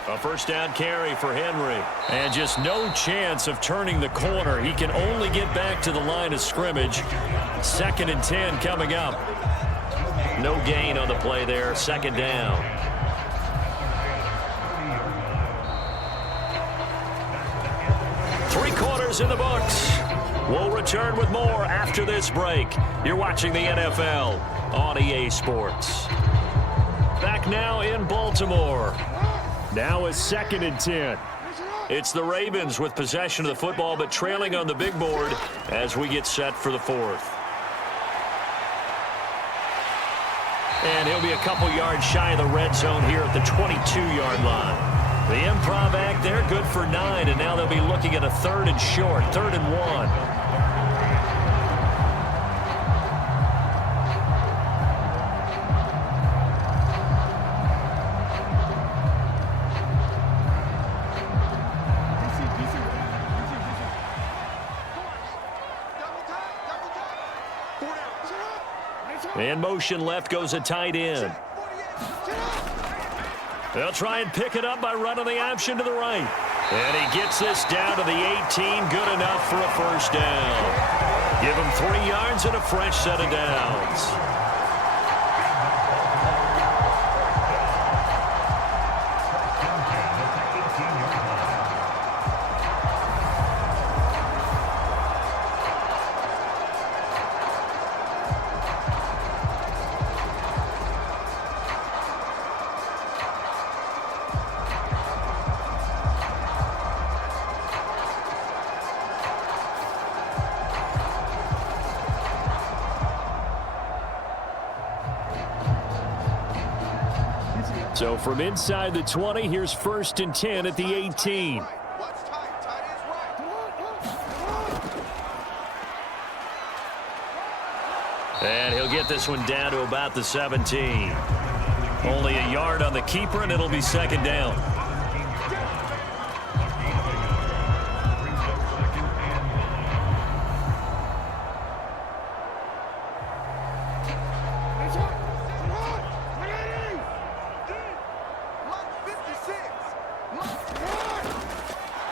A 1st down carry for Henry. And just no chance of turning the corner. He can only get back to the line of scrimmage. 2nd and 10 coming up. No gain on the play there. 2nd down. Three quarters in the books. We'll return with more after this break. You're watching the NFL on EA Sports. Back now in Baltimore. Now a 2nd and 10. It's the Ravens with possession of the football, but trailing on the big board as we get set for the 4th. And he'll be a couple yards shy of the red zone here at the 22-yard line. The improv act there, good for 9, and now they'll be looking at a 3rd and short, 3rd and 1. In motion left goes a tight end. They'll try and pick it up by running the option to the right. And he gets this down to the 18. Good enough for a first down. Give him 3 yards and a fresh set of downs. So from inside the 20, here's 1st and 10 at the 18. And he'll get this one down to about the 17. Only a yard on the keeper, and it'll be 2nd down.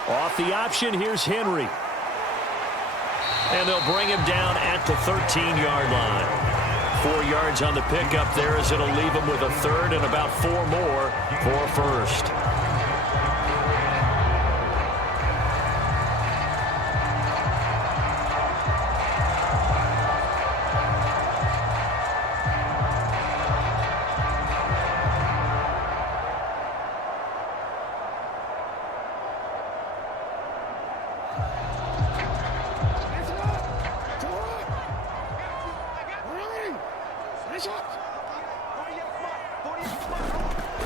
Off the option, here's Henry. And they'll bring him down at the 13-yard line. 4 yards on the pickup there as it'll leave him with a 3rd and about 4 more for a first.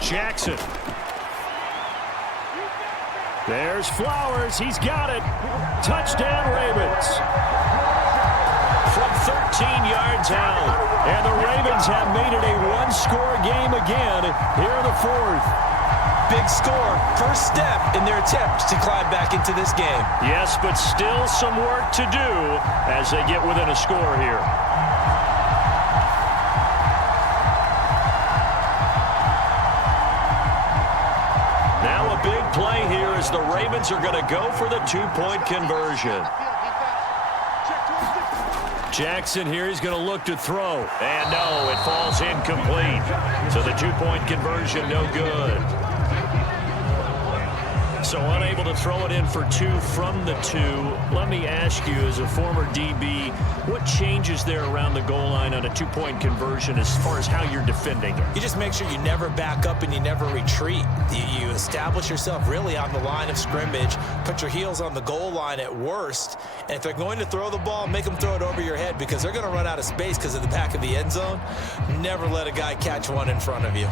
Jackson. There's Flowers. He's got it. Touchdown, Ravens. From 13 yards out. And the Ravens have made it a one-score game again here in the 4th. Big score. First step in their attempt to climb back into this game. Yes, but still some work to do as they get within a score here. Big play here as the Ravens are going to go for the 2-point conversion. Jackson here is going to look to throw. And no, it falls incomplete. So the 2-point conversion no good. So unable to throw it in for 2 from the 2. Let me ask you, as a former DB, what changes there around the goal line on a 2-point conversion as far as how you're defending it? You just make sure you never back up and you never retreat. You establish yourself really on the line of scrimmage, put your heels on the goal line at worst, and if they're going to throw the ball, make them throw it over your head because they're going to run out of space because of the back of the end zone. Never let a guy catch one in front of you.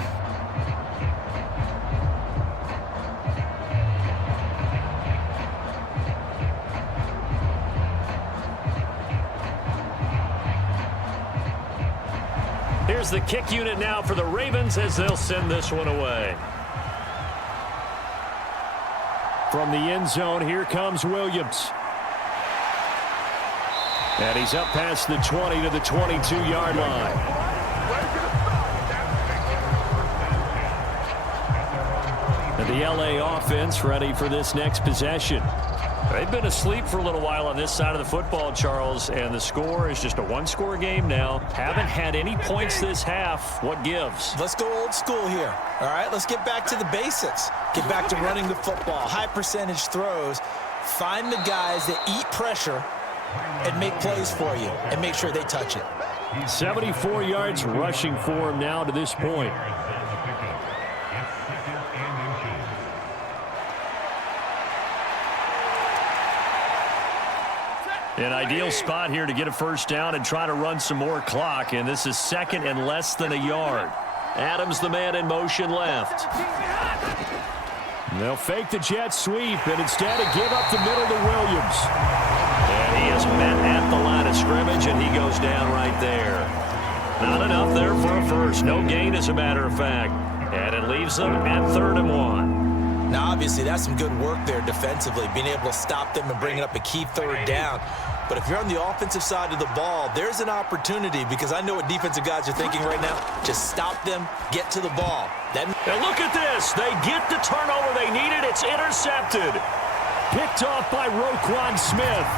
Here's the kick unit now for the Ravens as they'll send this one away. From the end zone, here comes Williams. And he's up past the 20 to the 22-yard line. And the LA offense ready for this next possession. They've been asleep for a little while on this side of the football, Charles, and the score is just a one-score game now. Haven't had any points this half. What gives? Let's go old school here. All right, let's get back to the basics. Get back to running the football, high percentage throws. Find the guys that eat pressure and make plays for you and make sure they touch it. 74 yards rushing for him now to this point. An ideal spot here to get a first down and try to run some more clock, and this is second and less than a yard. Adams, the man in motion left. They'll fake the jet sweep and instead give up the middle to Williams. And he is met at the line of scrimmage, and he goes down right there. Not enough there for a first. No gain, as a matter of fact. And it leaves them at 3rd and 1. Now, obviously, that's some good work there defensively, being able to stop them and bringing up a key 3rd down. But if you're on the offensive side of the ball, there's an opportunity, because I know what defensive guys are thinking right now. Just stop them, get to the ball. And look at this. They get the turnover they needed. It's intercepted. Picked off by Roquan Smith.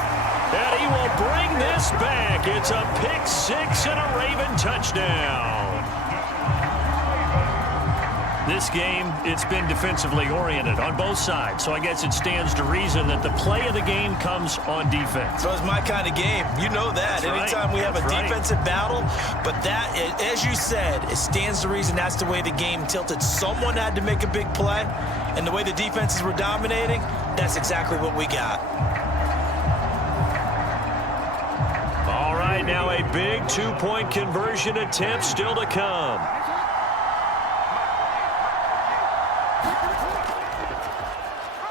And he will bring this back. It's a pick 6 and a Raven touchdown. This game, it's been defensively oriented on both sides, so I guess it stands to reason that the play of the game comes on defense. So it's my kind of game. You know that. That's Anytime right. we have That's a right. defensive battle, but that, as you said, it stands to reason that's the way the game tilted. Someone had to make a big play, and the way the defenses were dominating, that's exactly what we got. All right, now a big 2-point conversion attempt still to come.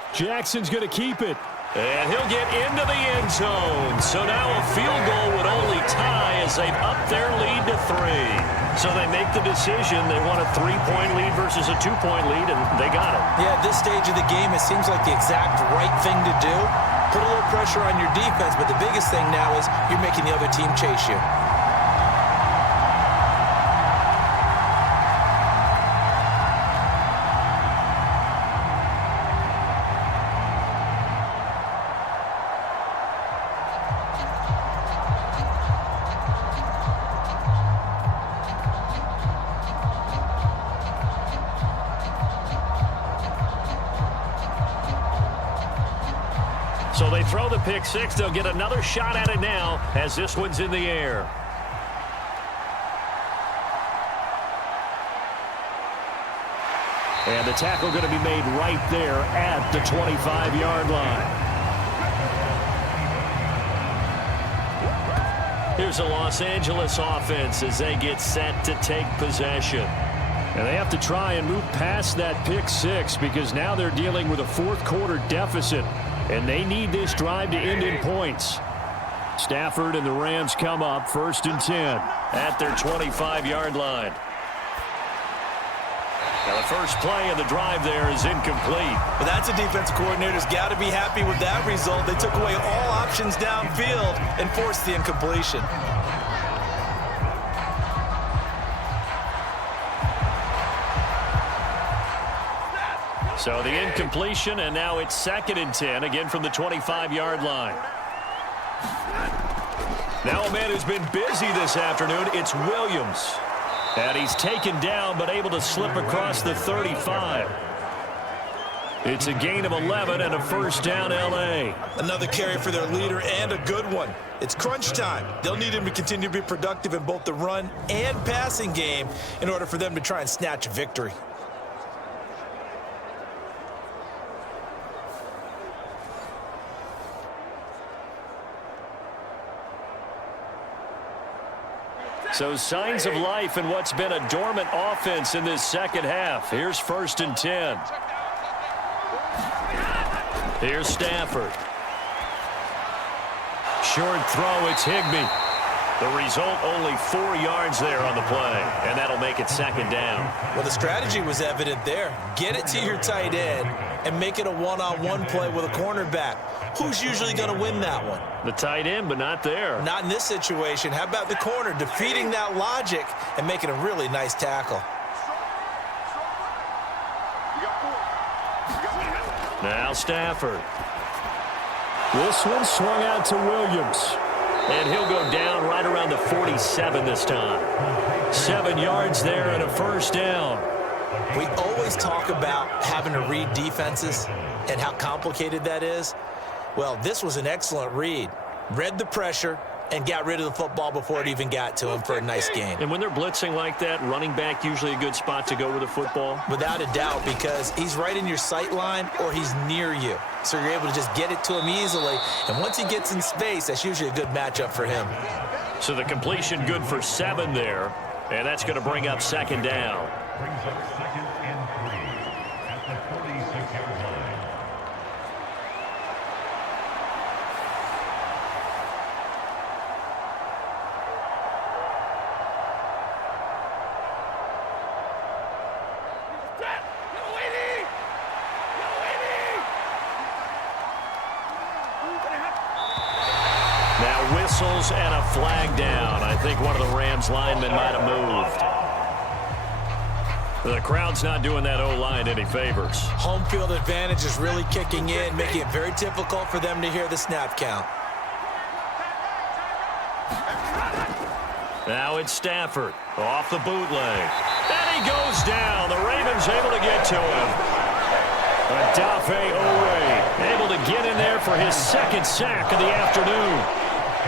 Jackson's going to keep it. And he'll get into the end zone. So now a field goal would only tie as they've upped their lead to 3. So they make the decision. They want a 3-point lead versus a 2-point lead, and they got it. Yeah, at this stage of the game, it seems like the exact right thing to do. Put a little pressure on your defense, but the biggest thing now is you're making the other team chase you. So they throw the pick 6. They'll get another shot at it now as this one's in the air. And the tackle going to be made right there at the 25-yard line. Here's a Los Angeles offense as they get set to take possession. And they have to try and move past that pick 6 because now they're dealing with a 4th-quarter deficit. And they need this drive to end in points. Stafford and the Rams come up 1st and 10. At their 25-yard line. Now the first play of the drive there is incomplete. But that's a defensive coordinator's got to be happy with that result. They took away all options downfield and forced the incompletion. So the incompletion, and now it's 2nd and 10, again from the 25-yard line. Now a man who's been busy this afternoon, it's Williams. And he's taken down, but able to slip across the 35. It's a gain of 11 and a first down, L.A. Another carry for their leader and a good one. It's crunch time. They'll need him to continue to be productive in both the run and passing game in order for them to try and snatch a victory. So signs of life in what's been a dormant offense in this second half. Here's 1st and 10. Here's Stafford. Short throw, it's Higbee. The result, only 4 yards there on the play, and that'll make it 2nd down. Well, the strategy was evident there. Get it to your tight end and make it a one-on-one play with a cornerback. Who's usually going to win that one? The tight end, but not there. Not in this situation. How about the corner defeating that logic and making a really nice tackle? Now Stafford. This one swung out to Williams. And he'll go down right around the 47 this time. 7 yards there and a first down. We always talk about having to read defenses and how complicated that is. Well, this was an excellent read. Read the pressure, and got rid of the football before it even got to him for a nice gain. And when they're blitzing like that, running back usually a good spot to go with the football? Without a doubt, because he's right in your sight line or he's near you. So you're able to just get it to him easily. And once he gets in space, that's usually a good matchup for him. So the completion good for 7 there. And that's going to bring up 2nd down. Brings up 2nd and 3 at the 46-yard line. Now whistles and a flag down. I think one of the Rams linemen might have moved. The crowd's not doing that O-line any favors. Home field advantage is really kicking in, making it very difficult for them to hear the snap count. Now it's Stafford off the bootleg. And he goes down. The Ravens able to get to him. Odafe Oweh able to get in there for his 2nd sack of the afternoon.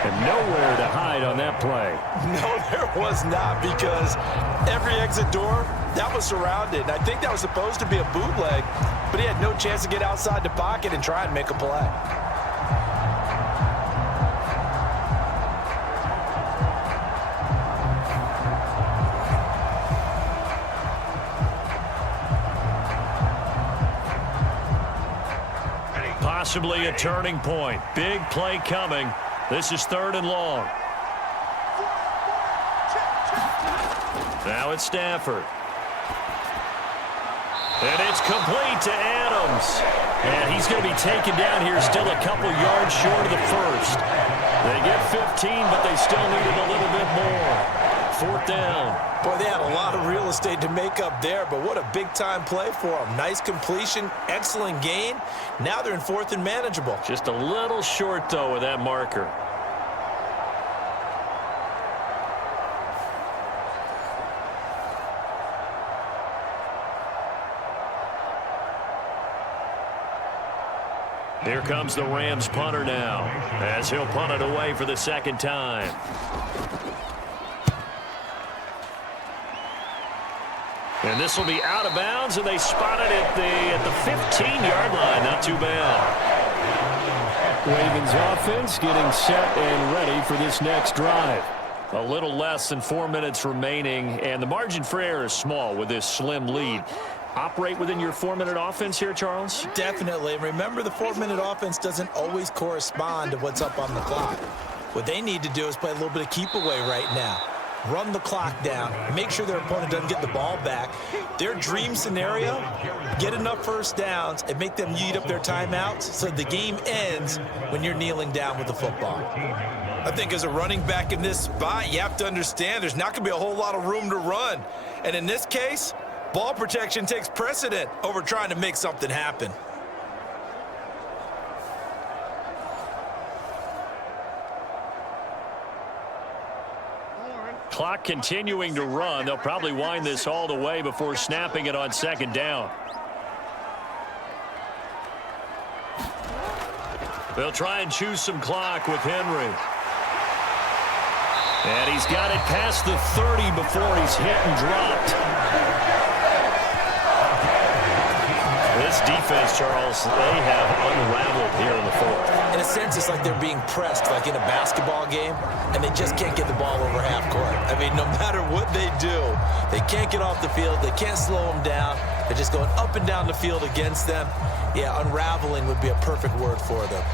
And nowhere to hide on that play. No, there was not, because every exit door, that was surrounded. I think that was supposed to be a bootleg, but he had no chance to get outside the pocket and try and make a play. Possibly a turning point. Big play coming. This is 3rd and long. Now it's Stafford. And it's complete to Adams. And he's going to be taken down here, still a couple yards short of the first. They get 15, but they still needed a little bit more. 4th down. Boy, they had a lot of real estate to make up there, but what a big-time play for them. Nice completion, excellent gain. Now they're in 4th and manageable. Just a little short, though, with that marker. Here comes the Rams punter now, as he'll punt it away for the 2nd time. And this will be out of bounds, and they spot it at the 15-yard line. Not too bad. Ravens offense getting set and ready for this next drive. A little less than 4 minutes remaining, and the margin for error is small with this slim lead. Operate within your 4-minute offense here, Charles? Definitely. Remember, the 4-minute offense doesn't always correspond to what's up on the clock. What they need to do is play a little bit of keep away right now. Run the clock down. Make sure their opponent doesn't get the ball back. Their dream scenario, get enough first downs and make them eat up their timeouts so the game ends when you're kneeling down with the football. I think as a running back in this spot, you have to understand there's not going to be a whole lot of room to run. And in this case, ball protection takes precedent over trying to make something happen. Clock continuing to run. They'll probably wind this all the way before snapping it on 2nd down. They'll try and choose some clock with Henry. And he's got it past the 30 before he's hit and dropped. This defense, Charles, they have unraveled here in the 4th. In a sense, it's like they're being pressed like in a basketball game, and they just can't get the ball over half court. I mean, no matter what they do, they can't get off the field. They can't slow them down. They're just going up and down the field against them. Yeah, unraveling would be a perfect word for them.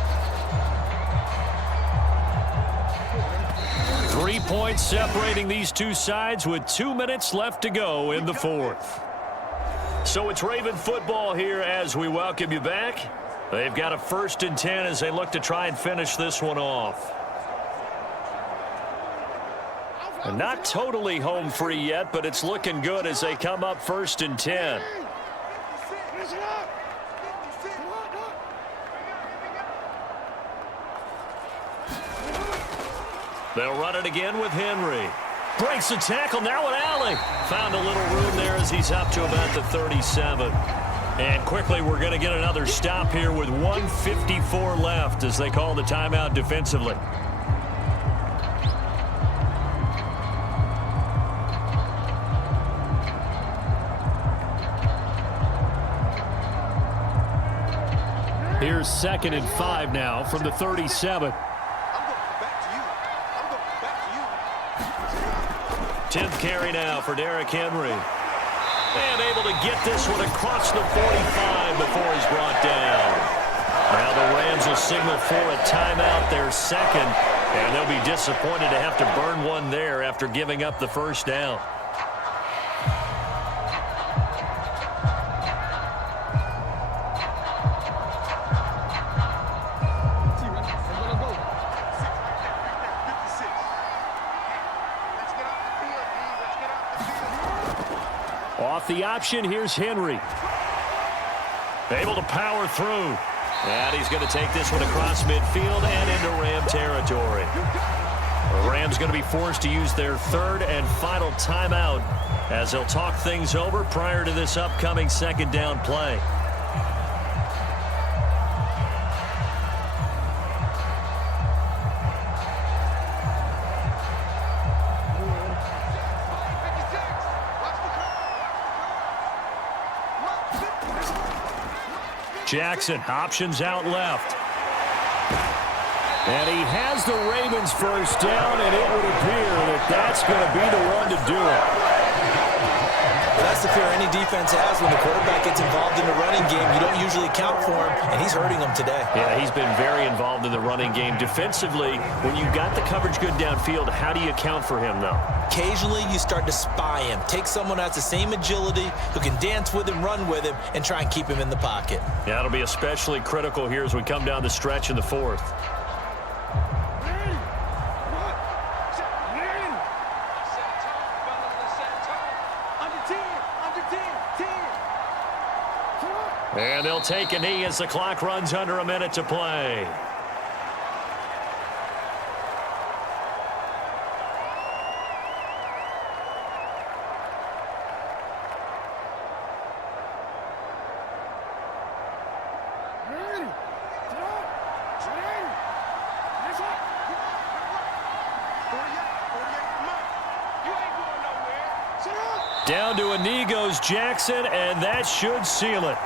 3 points separating these two sides with 2 minutes left to go in the 4th. So it's Raven football here as we welcome you back. They've got a 1st and 10 as they look to try and finish this one off. And not totally home free yet, but it's looking good as they come up 1st and 10. They'll run it again with Henry. Breaks the tackle now with Allen. Found a little room there as he's up to about the 37. And quickly we're going to get another stop here with 1:54 left as they call the timeout defensively. Here's 2nd and 5 now from the 37. 10th carry now for Derrick Henry. And able to get this one across the 45 before he's brought down. Now the Rams will signal for a timeout, their second, and they'll be disappointed to have to burn one there after giving up the first down. Off the option, here's Henry. Able to power through. And he's going to take this one across midfield and into Ram territory. The Rams going to be forced to use their 3rd and final timeout as they'll talk things over prior to this upcoming 2nd down play. Jackson, options out left. And he has the Ravens first down, and it would appear that that's going to be the one to do it. That's the fear any defense has when the quarterback gets involved in the running game. You don't usually account for him, and he's hurting them today. Yeah, he's been very involved in the running game. Defensively, when you got the coverage good downfield, how do you account for him, though? Occasionally, you start to spy him. Take someone who has the same agility, who can dance with him, run with him, and try and keep him in the pocket. Yeah, it'll be especially critical here as we come down the stretch in the 4th. And they'll take a knee as the clock runs under a minute to play. Down to a knee goes Jackson, and that should seal it.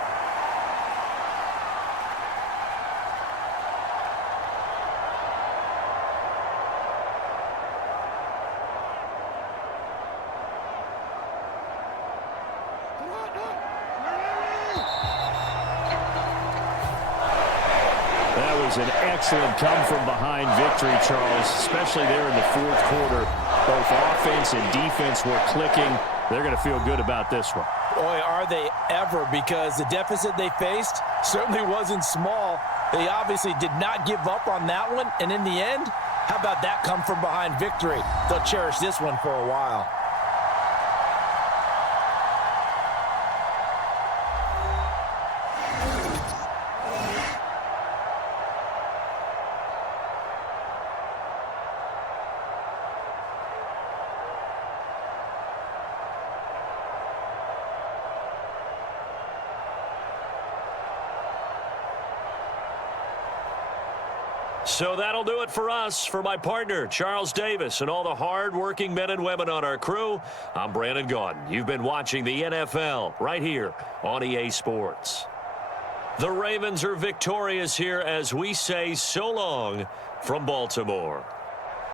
An excellent come-from-behind victory, Charles, especially there in the 4th quarter. Both offense and defense were clicking. They're going to feel good about this one. Boy, are they ever, because the deficit they faced certainly wasn't small. They obviously did not give up on that one, and in the end, how about that come-from-behind victory? They'll cherish this one for a while. So that'll do it for us. For my partner, Charles Davis, and all the hard-working men and women on our crew, I'm Brandon Gaudin. You've been watching the NFL right here on EA Sports. The Ravens are victorious here as we say so long from Baltimore.